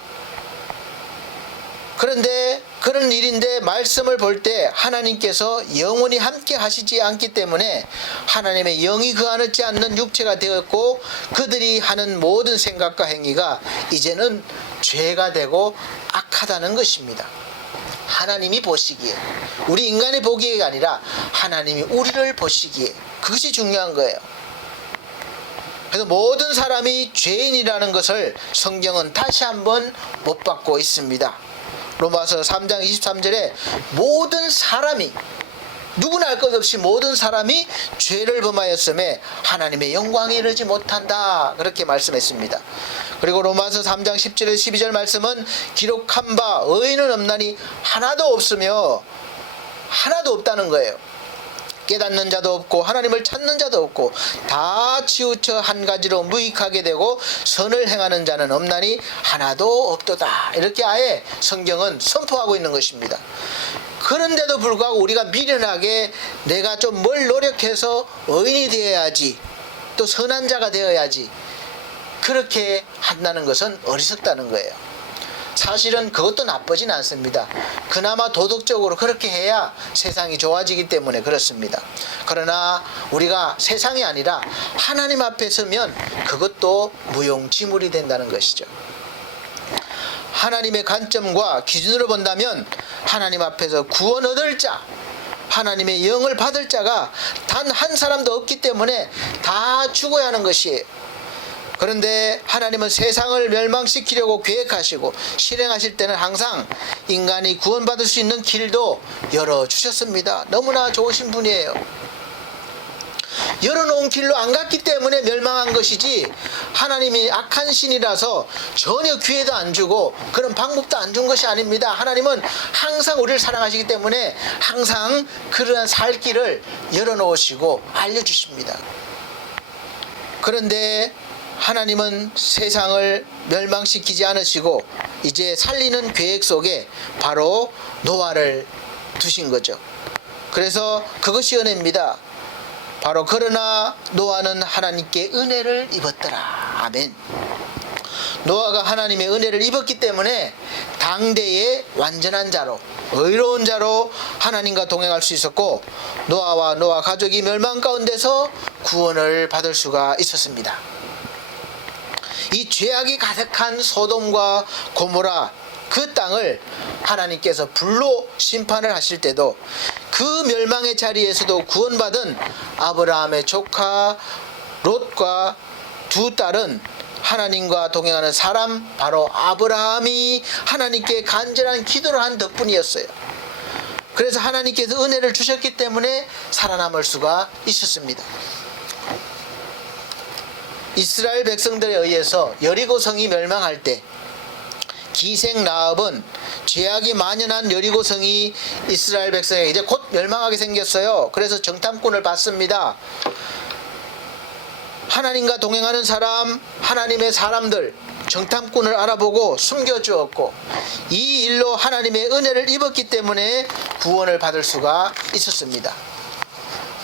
그런데 그런 일인데 말씀을 볼 때 하나님께서 영원히 함께 하시지 않기 때문에 하나님의 영이 거하지 않는 육체가 되었고 그들이 하는 모든 생각과 행위가 이제는 죄가 되고 악하다는 것입니다. 하나님이 보시기에, 우리 인간이 보기에가 아니라 하나님이 우리를 보시기에, 그것이 중요한 거예요. 그래서 모든 사람이 죄인이라는 것을 성경은 다시 한번 못 받고 있습니다. 로마서 3장 23절에 모든 사람이, 누구나 할 것 없이 모든 사람이 죄를 범하였음에 하나님의 영광에 이르지 못한다, 그렇게 말씀했습니다. 그리고 로마서 3장 10절에 12절 말씀은 기록한 바 의인은 없나니 하나도 없으며 하나도 없다는 거예요. 깨닫는 자도 없고 하나님을 찾는 자도 없고 다 치우쳐 한 가지로 무익하게 되고 선을 행하는 자는 없나니 하나도 없도다. 이렇게 아예 성경은 선포하고 있는 것입니다. 그런데도 불구하고 우리가 미련하게 내가 좀 뭘 노력해서 의인이 되어야지, 또 선한 자가 되어야지, 그렇게 한다는 것은 어리석다는 거예요. 사실은 그것도 나쁘진 않습니다. 그나마 도덕적으로 그렇게 해야 세상이 좋아지기 때문에 그렇습니다. 그러나 우리가 세상이 아니라 하나님 앞에 서면 그것도 무용지물이 된다는 것이죠. 하나님의 관점과 기준으로 본다면 하나님 앞에서 구원 얻을 자, 하나님의 영을 받을 자가 단 한 사람도 없기 때문에 다 죽어야 하는 것이에요. 그런데 하나님은 세상을 멸망시키려고 계획하시고 실행하실 때는 항상 인간이 구원받을 수 있는 길도 열어주셨습니다. 너무나 좋으신 분이에요. 열어놓은 길로 안 갔기 때문에 멸망한 것이지, 하나님이 악한 신이라서 전혀 기회도 안 주고 그런 방법도 안 준 것이 아닙니다. 하나님은 항상 우리를 사랑하시기 때문에 항상 그러한 살 길을 열어놓으시고 알려주십니다. 그런데 하나님은 세상을 멸망시키지 않으시고 이제 살리는 계획 속에 바로 노아를 두신 거죠. 그래서 그것이 은혜입니다. 바로 그러나 노아는 하나님께 은혜를 입었더라. 아멘. 노아가 하나님의 은혜를 입었기 때문에 당대의 완전한 자로, 의로운 자로 하나님과 동행할 수 있었고, 노아와 노아 가족이 멸망 가운데서 구원을 받을 수가 있었습니다. 이 죄악이 가득한 소돔과 고모라 그 땅을 하나님께서 불로 심판을 하실 때도 그 멸망의 자리에서도 구원받은 아브라함의 조카 롯과 두 딸은 하나님과 동행하는 사람, 바로 아브라함이 하나님께 간절한 기도를 한 덕분이었어요. 그래서 하나님께서 은혜를 주셨기 때문에 살아남을 수가 있었습니다. 이스라엘 백성들에 의해서 여리고성이 멸망할 때 기생 라합은 죄악이 만연한 여리고성이 이스라엘 백성에게 이제 곧 멸망하게 생겼어요. 그래서 정탐꾼을 받습니다. 하나님과 동행하는 사람, 하나님의 사람들, 정탐꾼을 알아보고 숨겨주었고, 이 일로 하나님의 은혜를 입었기 때문에 구원을 받을 수가 있었습니다.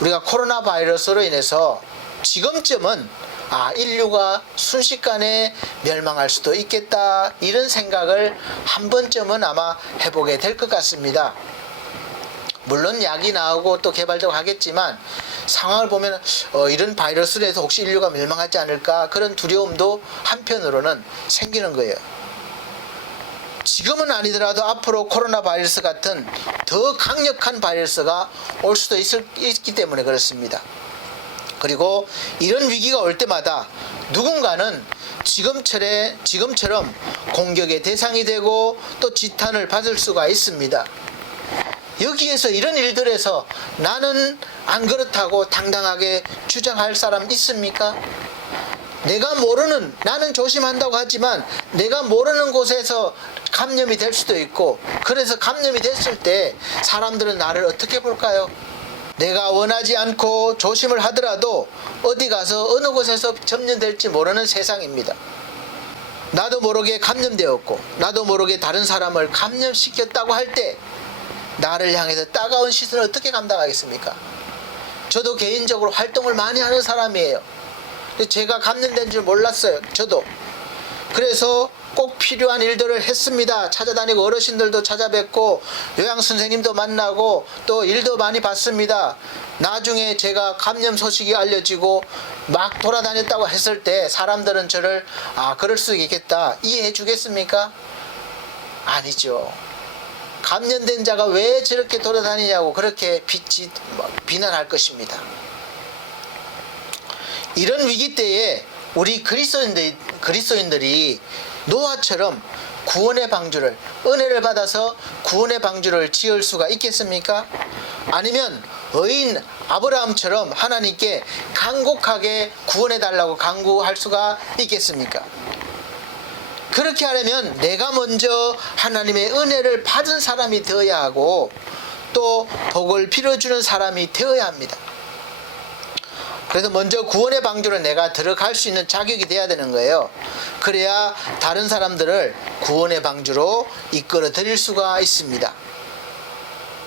우리가 코로나 바이러스로 인해서 지금쯤은 인류가 순식간에 멸망할 수도 있겠다, 이런 생각을 한 번쯤은 아마 해보게 될 것 같습니다. 물론 약이 나오고 또 개발되고 하겠지만 상황을 보면 이런 바이러스로 해서 혹시 인류가 멸망하지 않을까, 그런 두려움도 한편으로는 생기는 거예요. 지금은 아니더라도 앞으로 코로나 바이러스 같은 더 강력한 바이러스가 올 수도 있기 때문에 그렇습니다. 그리고 이런 위기가 올 때마다 누군가는 지금처럼 공격의 대상이 되고 또 지탄을 받을 수가 있습니다. 여기에서 이런 일들에서 나는 안 그렇다고 당당하게 주장할 사람 있습니까? 나는 조심한다고 하지만 내가 모르는 곳에서 감염이 될 수도 있고, 그래서 감염이 됐을 때 사람들은 나를 어떻게 볼까요? 내가 원하지 않고 조심을 하더라도 어디 가서 어느 곳에서 점령될지 모르는 세상입니다. 나도 모르게 감염되었고 나도 모르게 다른 사람을 감염시켰다고 할 때 나를 향해서 따가운 시선을 어떻게 감당하겠습니까? 저도 개인적으로 활동을 많이 하는 사람이에요. 제가 감염된 줄 몰랐어요. 저도. 그래서 꼭 필요한 일들을 했습니다. 찾아다니고 어르신들도 찾아뵙고 요양선생님도 만나고 또 일도 많이 봤습니다. 나중에 제가 감염 소식이 알려지고 막 돌아다녔다고 했을 때 사람들은 저를 그럴 수 있겠다 이해해 주겠습니까? 아니죠. 감염된 자가 왜 저렇게 돌아다니냐고 그렇게 비난할 것입니다. 이런 위기 때에 우리 그리스도인들이 노아처럼 구원의 방주를, 은혜를 받아서 구원의 방주를 지을 수가 있겠습니까? 아니면 의인 아브라함처럼 하나님께 간곡하게 구원해달라고 간구할 수가 있겠습니까? 그렇게 하려면 내가 먼저 하나님의 은혜를 받은 사람이 되어야 하고, 또 복을 빌어주는 사람이 되어야 합니다. 그래서 먼저 구원의 방주로 내가 들어갈 수 있는 자격이 돼야 되는 거예요. 그래야 다른 사람들을 구원의 방주로 이끌어 드릴 수가 있습니다.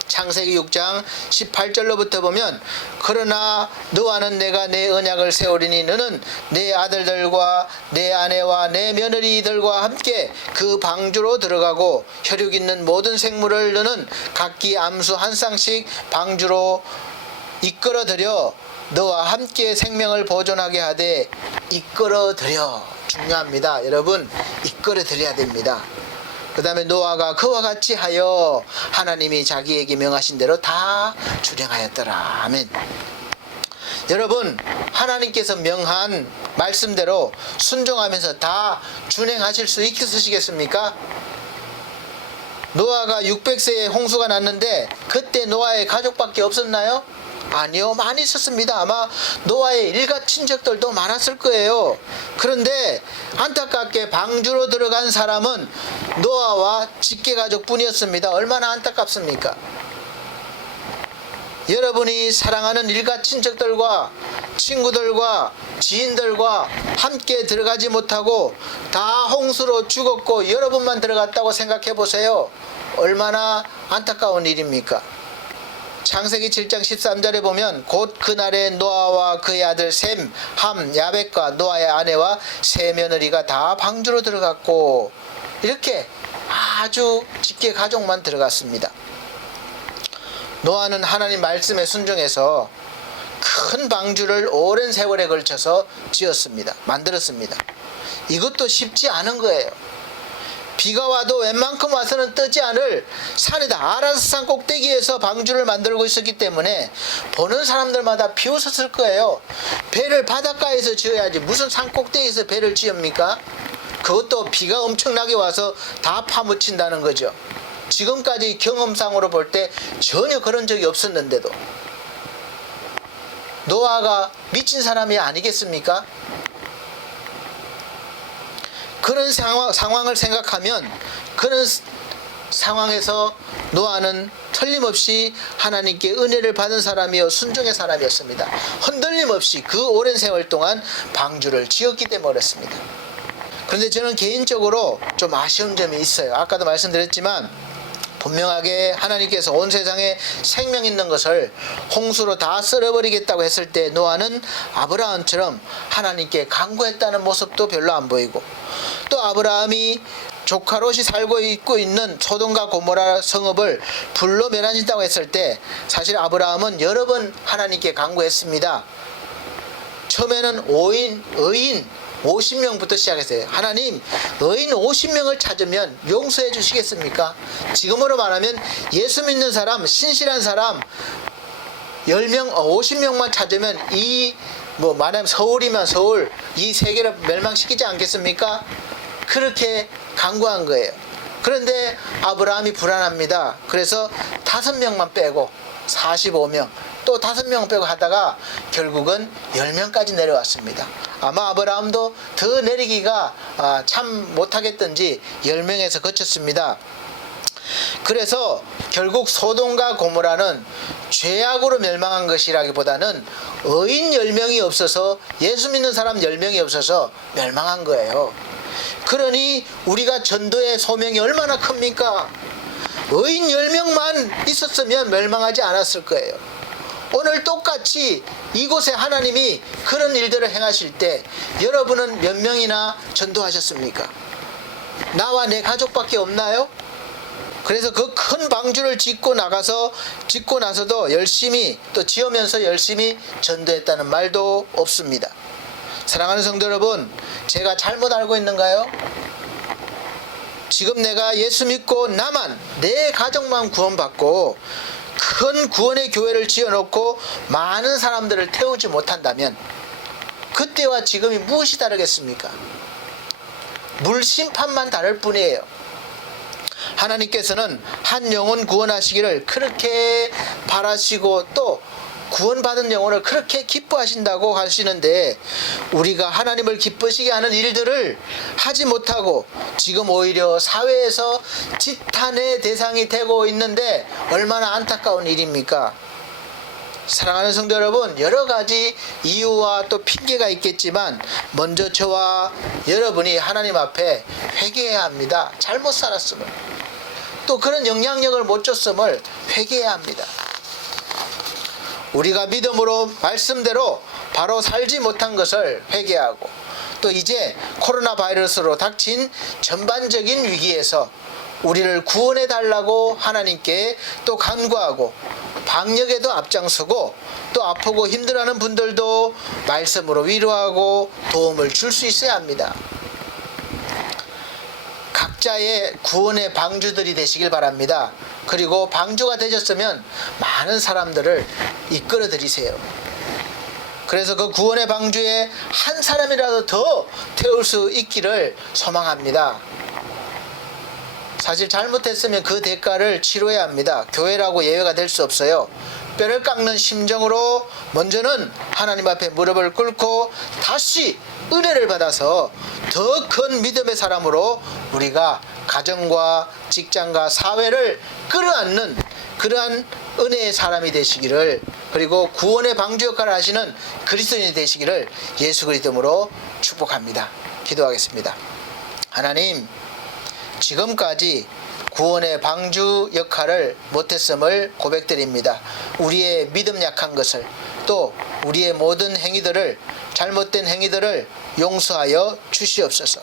창세기 6장 18절로부터 보면 그러나 너와는 내가 내 언약을 세우리니 너는 내 아들들과 내 아내와 내 며느리들과 함께 그 방주로 들어가고 혈육 있는 모든 생물을 너는 각기 암수 한 쌍씩 방주로 이끌어들여 너와 함께 생명을 보존하게 하되 이끌어들여. 중요합니다. 여러분, 이끌어들여야 됩니다. 그 다음에 노아가 그와 같이 하여 하나님이 자기에게 명하신 대로 다 준행하였더라. 아멘. 여러분, 하나님께서 명한 말씀대로 순종하면서 다 준행하실 수 있으시겠습니까? 노아가 600세에 홍수가 났는데 그때 노아의 가족밖에 없었나요? 아니요, 많이 있었습니다. 아마 노아의 일가 친척들도 많았을 거예요. 그런데 안타깝게 방주로 들어간 사람은 노아와 직계가족뿐이었습니다. 얼마나 안타깝습니까? 여러분이 사랑하는 일가 친척들과 친구들과 지인들과 함께 들어가지 못하고 다 홍수로 죽었고 여러분만 들어갔다고 생각해 보세요. 얼마나 안타까운 일입니까? 창세기 7장 13절에 보면 곧 그날에 노아와 그의 아들 셈, 함, 야벳과 노아의 아내와 세 며느리가 다 방주로 들어갔고 이렇게 아주 직계 가족만 들어갔습니다. 노아는 하나님 말씀에 순종해서 큰 방주를 오랜 세월에 걸쳐서 지었습니다. 만들었습니다. 이것도 쉽지 않은 거예요. 비가 와도 웬만큼 와서는 뜨지 않을 산에다 아라스산 꼭대기에서 방주를 만들고 있었기 때문에 보는 사람들마다 비웃었을 거예요. 배를 바닷가에서 지어야지 무슨 산 꼭대기에서 배를 지읍니까? 그것도 비가 엄청나게 와서 다 파묻힌다는 거죠. 지금까지 경험상으로 볼 때 전혀 그런 적이 없었는데도 노아가 미친 사람이 아니겠습니까? 그런 상황을 생각하면 그런 상황에서 노아는 틀림없이 하나님께 은혜를 받은 사람이요 순종의 사람이었습니다. 흔들림 없이 그 오랜 세월 동안 방주를 지었기 때문에 그렇습니다. 그런데 저는 개인적으로 좀 아쉬운 점이 있어요. 아까도 말씀드렸지만 분명하게 하나님께서 온 세상에 생명 있는 것을 홍수로 다 썰어버리겠다고 했을 때 노아는 아브라함처럼 하나님께 간구했다는 모습도 별로 안 보이고 또 아브라함이 조카 롯이 살고 있는 소돔과 고모라 성읍을 불로 멸하신다고 했을 때 사실 아브라함은 여러 번 하나님께 간구했습니다. 처음에는 의인 50명부터 시작했어요. 하나님, 의인 50명을 찾으면 용서해 주시겠습니까? 지금으로 말하면 예수 믿는 사람, 신실한 사람 10명, 50명만 찾으면 말하면 서울이면 서울 이 세계를 멸망시키지 않겠습니까? 그렇게 간구한 거예요. 그런데 아브라함이 불안합니다. 그래서 5명만 빼고 45명 또 5명 빼고 하다가 결국은 10명까지 내려왔습니다. 아마 아브라함도 더 내리기가 참 못하겠던지 10명에서 거쳤습니다. 그래서 결국 소돔과 고모라는 죄악으로 멸망한 것이라기보다는 의인 10명이 없어서 예수 믿는 사람 10명이 없어서 멸망한 거예요. 그러니 우리가 전도의 소명이 얼마나 큽니까? 의인 10명만 있었으면 멸망하지 않았을 거예요. 오늘 똑같이 이곳에 하나님이 그런 일들을 행하실 때 여러분은 몇 명이나 전도하셨습니까? 나와 내 가족밖에 없나요? 그래서 그 큰 방주를 짓고 나서도 열심히 또 지으면서 열심히 전도했다는 말도 없습니다. 사랑하는 성도 여러분, 제가 잘못 알고 있는가요? 지금 내가 예수 믿고 나만 내 가족만 구원받고 큰 구원의 교회를 지어놓고 많은 사람들을 태우지 못한다면 그때와 지금이 무엇이 다르겠습니까? 물심판만 다를 뿐이에요. 하나님께서는 한 영혼 구원하시기를 그렇게 바라시고 또 구원받은 영혼을 그렇게 기뻐하신다고 하시는데 우리가 하나님을 기쁘시게 하는 일들을 하지 못하고 지금 오히려 사회에서 지탄의 대상이 되고 있는데 얼마나 안타까운 일입니까? 사랑하는 성도 여러분, 여러 가지 이유와 또 핑계가 있겠지만 먼저 저와 여러분이 하나님 앞에 회개해야 합니다. 잘못 살았음을, 또 그런 영향력을 못 줬음을 회개해야 합니다. 우리가 믿음으로 말씀대로 바로 살지 못한 것을 회개하고, 또 이제 코로나 바이러스로 닥친 전반적인 위기에서 우리를 구원해 달라고 하나님께 또 간구하고 방역에도 앞장서고, 또 아프고 힘들어하는 분들도 말씀으로 위로하고 도움을 줄 수 있어야 합니다. 각자의 구원의 방주들이 되시길 바랍니다. 그리고 방주가 되셨으면 많은 사람들을 이끌어 드리세요. 그래서 그 구원의 방주에 한 사람이라도 더 태울 수 있기를 소망합니다. 사실 잘못했으면 그 대가를 치러야 합니다. 교회라고 예외가 될 수 없어요. 뼈를 깎는 심정으로 먼저는 하나님 앞에 무릎을 꿇고 다시 은혜를 받아서 더 큰 믿음의 사람으로 우리가 가정과 직장과 사회를 끌어안는 그러한 은혜의 사람이 되시기를, 그리고 구원의 방주 역할을 하시는 그리스도인이 되시기를 예수 그리스도로 축복합니다. 기도하겠습니다. 하나님, 지금까지 구원의 방주 역할을 못했음을 고백드립니다. 우리의 믿음 약한 것을, 또 우리의 모든 행위들을, 잘못된 행위들을 용서하여 주시옵소서.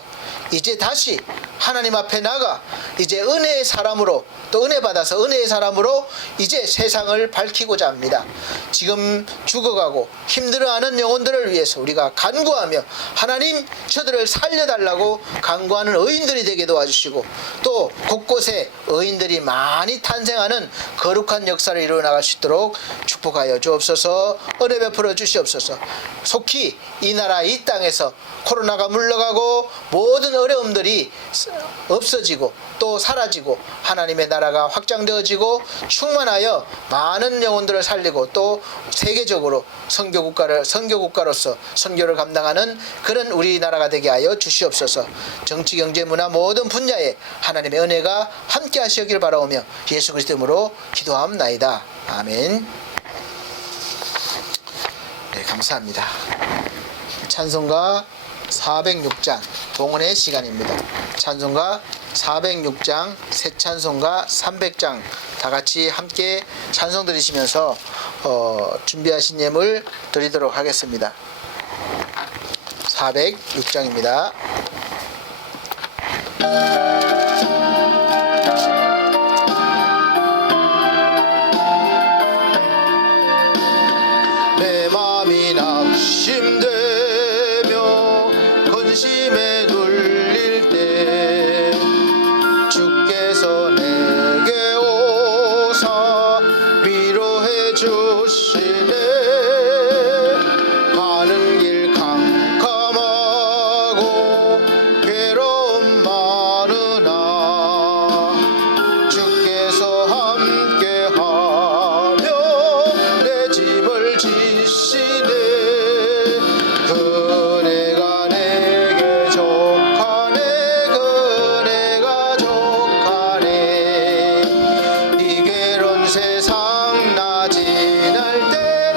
이제 다시 하나님 앞에 나가 이제 은혜의 사람으로, 또 은혜 받아서 은혜의 사람으로 이제 세상을 밝히고자 합니다. 지금 죽어가고 힘들어하는 영혼들을 위해서 우리가 간구하며, 하나님 저들을 살려달라고 간구하는 의인들이 되게 도와주시고, 또 곳곳에 의인들이 많이 탄생하는 거룩한 역사를 이루어 나갈 수 있도록 축복하여 주옵소서. 은혜 베풀어 주시옵소서. 속히 이 나라 이 땅에서 코로나가 물러가고 모든 어려움들이 없어지고 또 사라지고 하나님의 나라가 확장되어지고 충만하여 많은 영혼들을 살리고, 또 세계적으로 선교국가로서 선교를 감당하는 그런 우리나라가 되게 하여 주시옵소서. 정치, 경제, 문화 모든 분야에 하나님의 은혜가 함께 하시길 바라오며 예수 그리스도 이름으로 기도하옵나이다. 아멘. 네, 감사합니다. 찬송가 406장 봉헌의 시간입니다. 찬송가 406장, 새 찬송가 300장 다 같이 함께 찬송 드리시면서 준비하신 예물 드리도록 하겠습니다. 406장입니다. 내 마음이 낙심되며 근심에 눌릴 때 주께서 내게 오사 위로해 주시네. 가는 길 캄캄하고 괴로움 많으나 주께서 함께하며 내 짐을 지시네. 그네가 내게 족하네. 그네가 족하네. 이 괴로운 세상 나 지날 때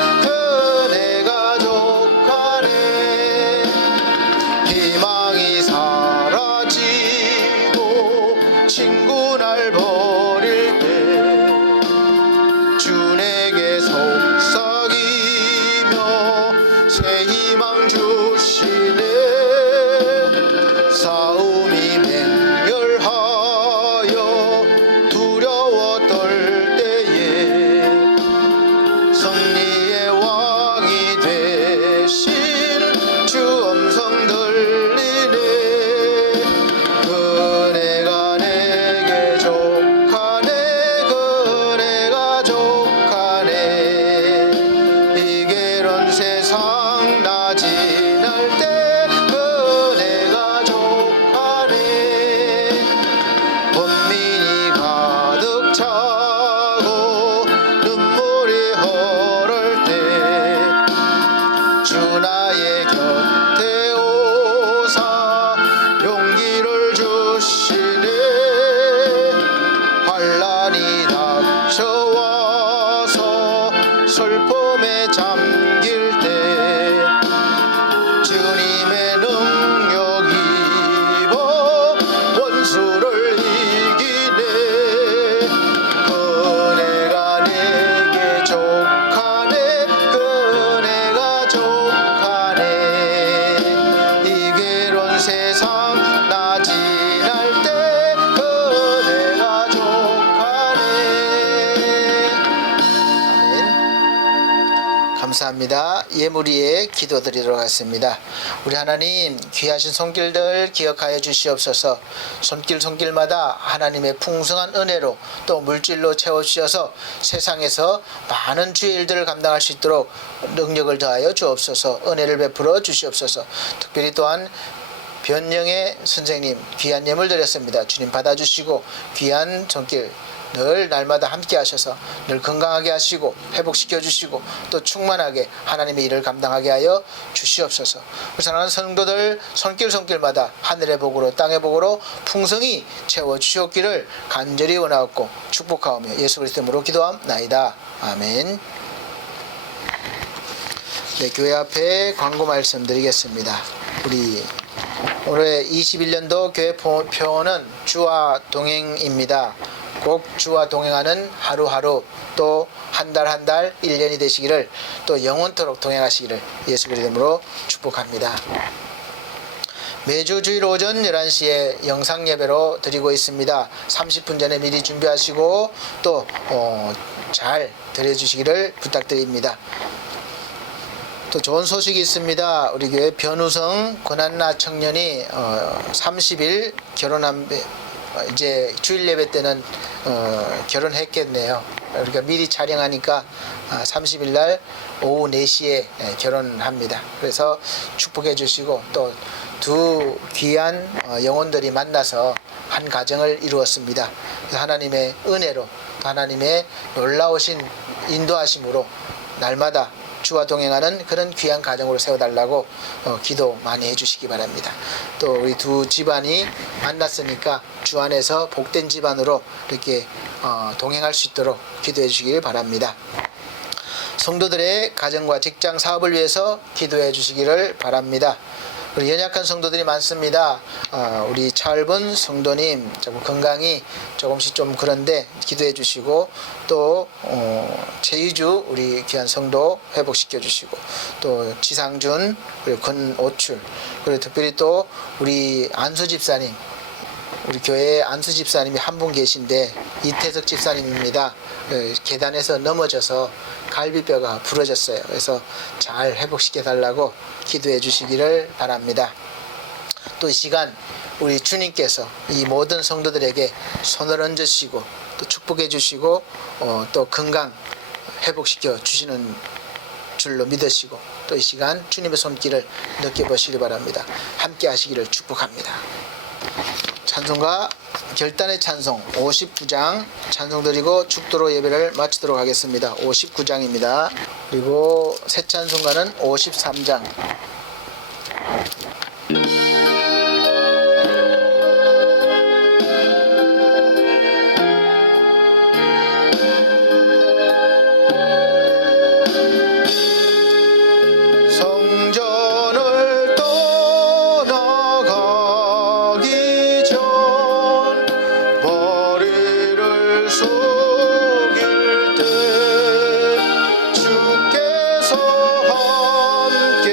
슬픔에 잠길 때 주님의 능력 입어 원수를 이기네. 그네가 내게 족하네. 그네가 족하네. 이 괴로운 세상 나 지날 때 그네가 족하네. 아멘. 감사합니다. 예물 위에 기도드리도록 하겠습니다. 우리 하나님, 귀하신 손길들 기억하여 주시옵소서. 손길마다 하나님의 풍성한 은혜로 또 물질로 채워주셔서 세상에서 많은 주의 일들을 감당할 수 있도록 능력을 더하여 주옵소서. 은혜를 베풀어 주시옵소서. 특별히 또한 변영의 선생님 귀한 예물 드렸습니다. 주님 받아주시고 귀한 손길 늘 날마다 함께 하셔서 늘 건강하게 하시고 회복시켜 주시고 또 충만하게 하나님의 일을 감당하게 하여 주시옵소서. 우리 사랑하는 성도들 손길마다 하늘의 복으로 땅의 복으로 풍성히 채워 주시옵기를 간절히 원하옵고 축복하오며 예수 그리스도 이름으로 기도함나이다. 아멘. 네, 교회 앞에 광고 말씀드리겠습니다. 우리 올해 21년도 교회 표어는 주와 동행입니다. 꼭 주와 동행하는 하루하루 또 한 달 한 달 1년이 되시기를 또 영원토록 동행하시기를 예수 그리스도 이름으로 축복합니다. 매주 주일 오전 11시에 영상 예배로 드리고 있습니다. 30분 전에 미리 준비하시고 또 잘 드려주시기를 부탁드립니다. 또 좋은 소식이 있습니다. 우리 교회 변우성 권한나 청년이 30일 결혼한 이제 주일 예배 때는 결혼했겠네요. 우리가 미리 촬영하니까 30일 날 오후 4시에 결혼합니다. 그래서 축복해 주시고 또 두 귀한 영혼들이 만나서 한 가정을 이루었습니다. 그래서 하나님의 은혜로 하나님의 놀라우신 인도하심으로 날마다 주와 동행하는 그런 귀한 가정으로 세워달라고 기도 많이 해주시기 바랍니다. 또 우리 두 집안이 만났으니까 주 안에서 복된 집안으로 이렇게 동행할 수 있도록 기도해 주시길 바랍니다. 성도들의 가정과 직장 사업을 위해서 기도해 주시기를 바랍니다. 우리 연약한 성도들이 많습니다. 우리 차을분 성도님 조금 건강이 조금씩 좀 그런데 기도해 주시고 또 최유주 우리 귀한 성도 회복시켜 주시고 또 지상준 그리고 권오출 그리고 특별히 또 우리 안수 집사님 우리 교회에 안수 집사님이 한 분 계신데 이태석 집사님입니다. 계단에서 넘어져서 갈비뼈가 부러졌어요. 그래서 잘 회복시켜 달라고 기도해 주시기를 바랍니다. 또 이 시간 우리 주님께서 이 모든 성도들에게 손을 얹으시고 또 축복해 주시고 또 건강 회복시켜 주시는 줄로 믿으시고 또 이 시간 주님의 손길을 느껴보시기 바랍니다. 함께 하시기를 축복합니다. 찬송가 결단의 찬송 59장 찬송 드리고 축도로 예배를 마치도록 하겠습니다. 59장입니다. 그리고 새 찬송가는 53장. 성전을 떠나가기 전 머리를 숙일 때 주께서 함께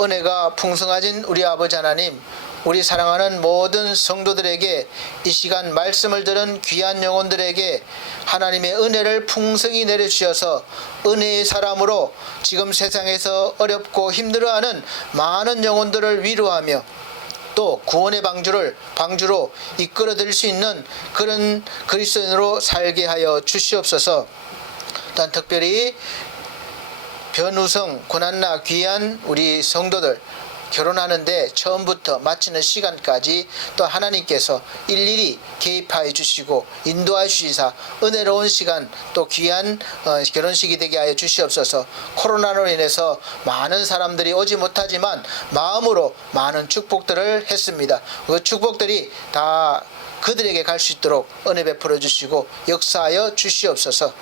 은혜가 풍성하신 우리 아버지 하나님, 우리 사랑하는 모든 성도들에게 이 시간 말씀을 들은 귀한 영혼들에게 하나님의 은혜를 풍성히 내려주셔서 은혜의 사람으로 지금 세상에서 어렵고 힘들어하는 많은 영혼들을 위로하며 또 구원의 방주로 이끌어드릴 수 있는 그런 그리스도인으로 살게 하여 주시옵소서. 또한 특별히 변우성, 고난나 귀한 우리 성도들 결혼하는데 처음부터 마치는 시간까지 또 하나님께서 일일이 개입하여 주시고 인도하여 주시사 은혜로운 시간 또 귀한 결혼식이 되게 하여 주시옵소서. 코로나로 인해서 많은 사람들이 오지 못하지만 마음으로 많은 축복들을 했습니다. 그 축복들이 다 그들에게 갈 수 있도록 은혜 베풀어 주시고 역사하여 주시옵소서.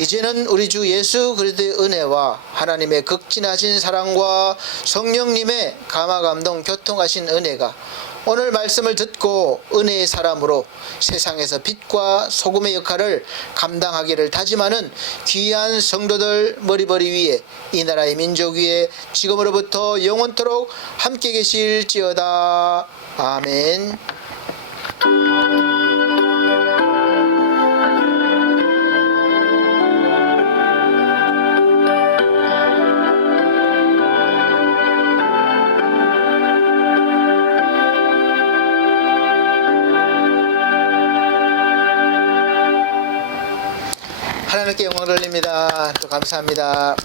이제는 우리 주 예수 그리스도의 은혜와 하나님의 극진하신 사랑과 성령님의 감화감동 교통하신 은혜가 오늘 말씀을 듣고 은혜의 사람으로 세상에서 빛과 소금의 역할을 감당하기를 다짐하는 귀한 성도들 머리머리 위에 이 나라의 민족 위에 지금으로부터 영원토록 함께 계실지어다. 아멘. 하나님께 영광 돌립니다. 또 감사합니다.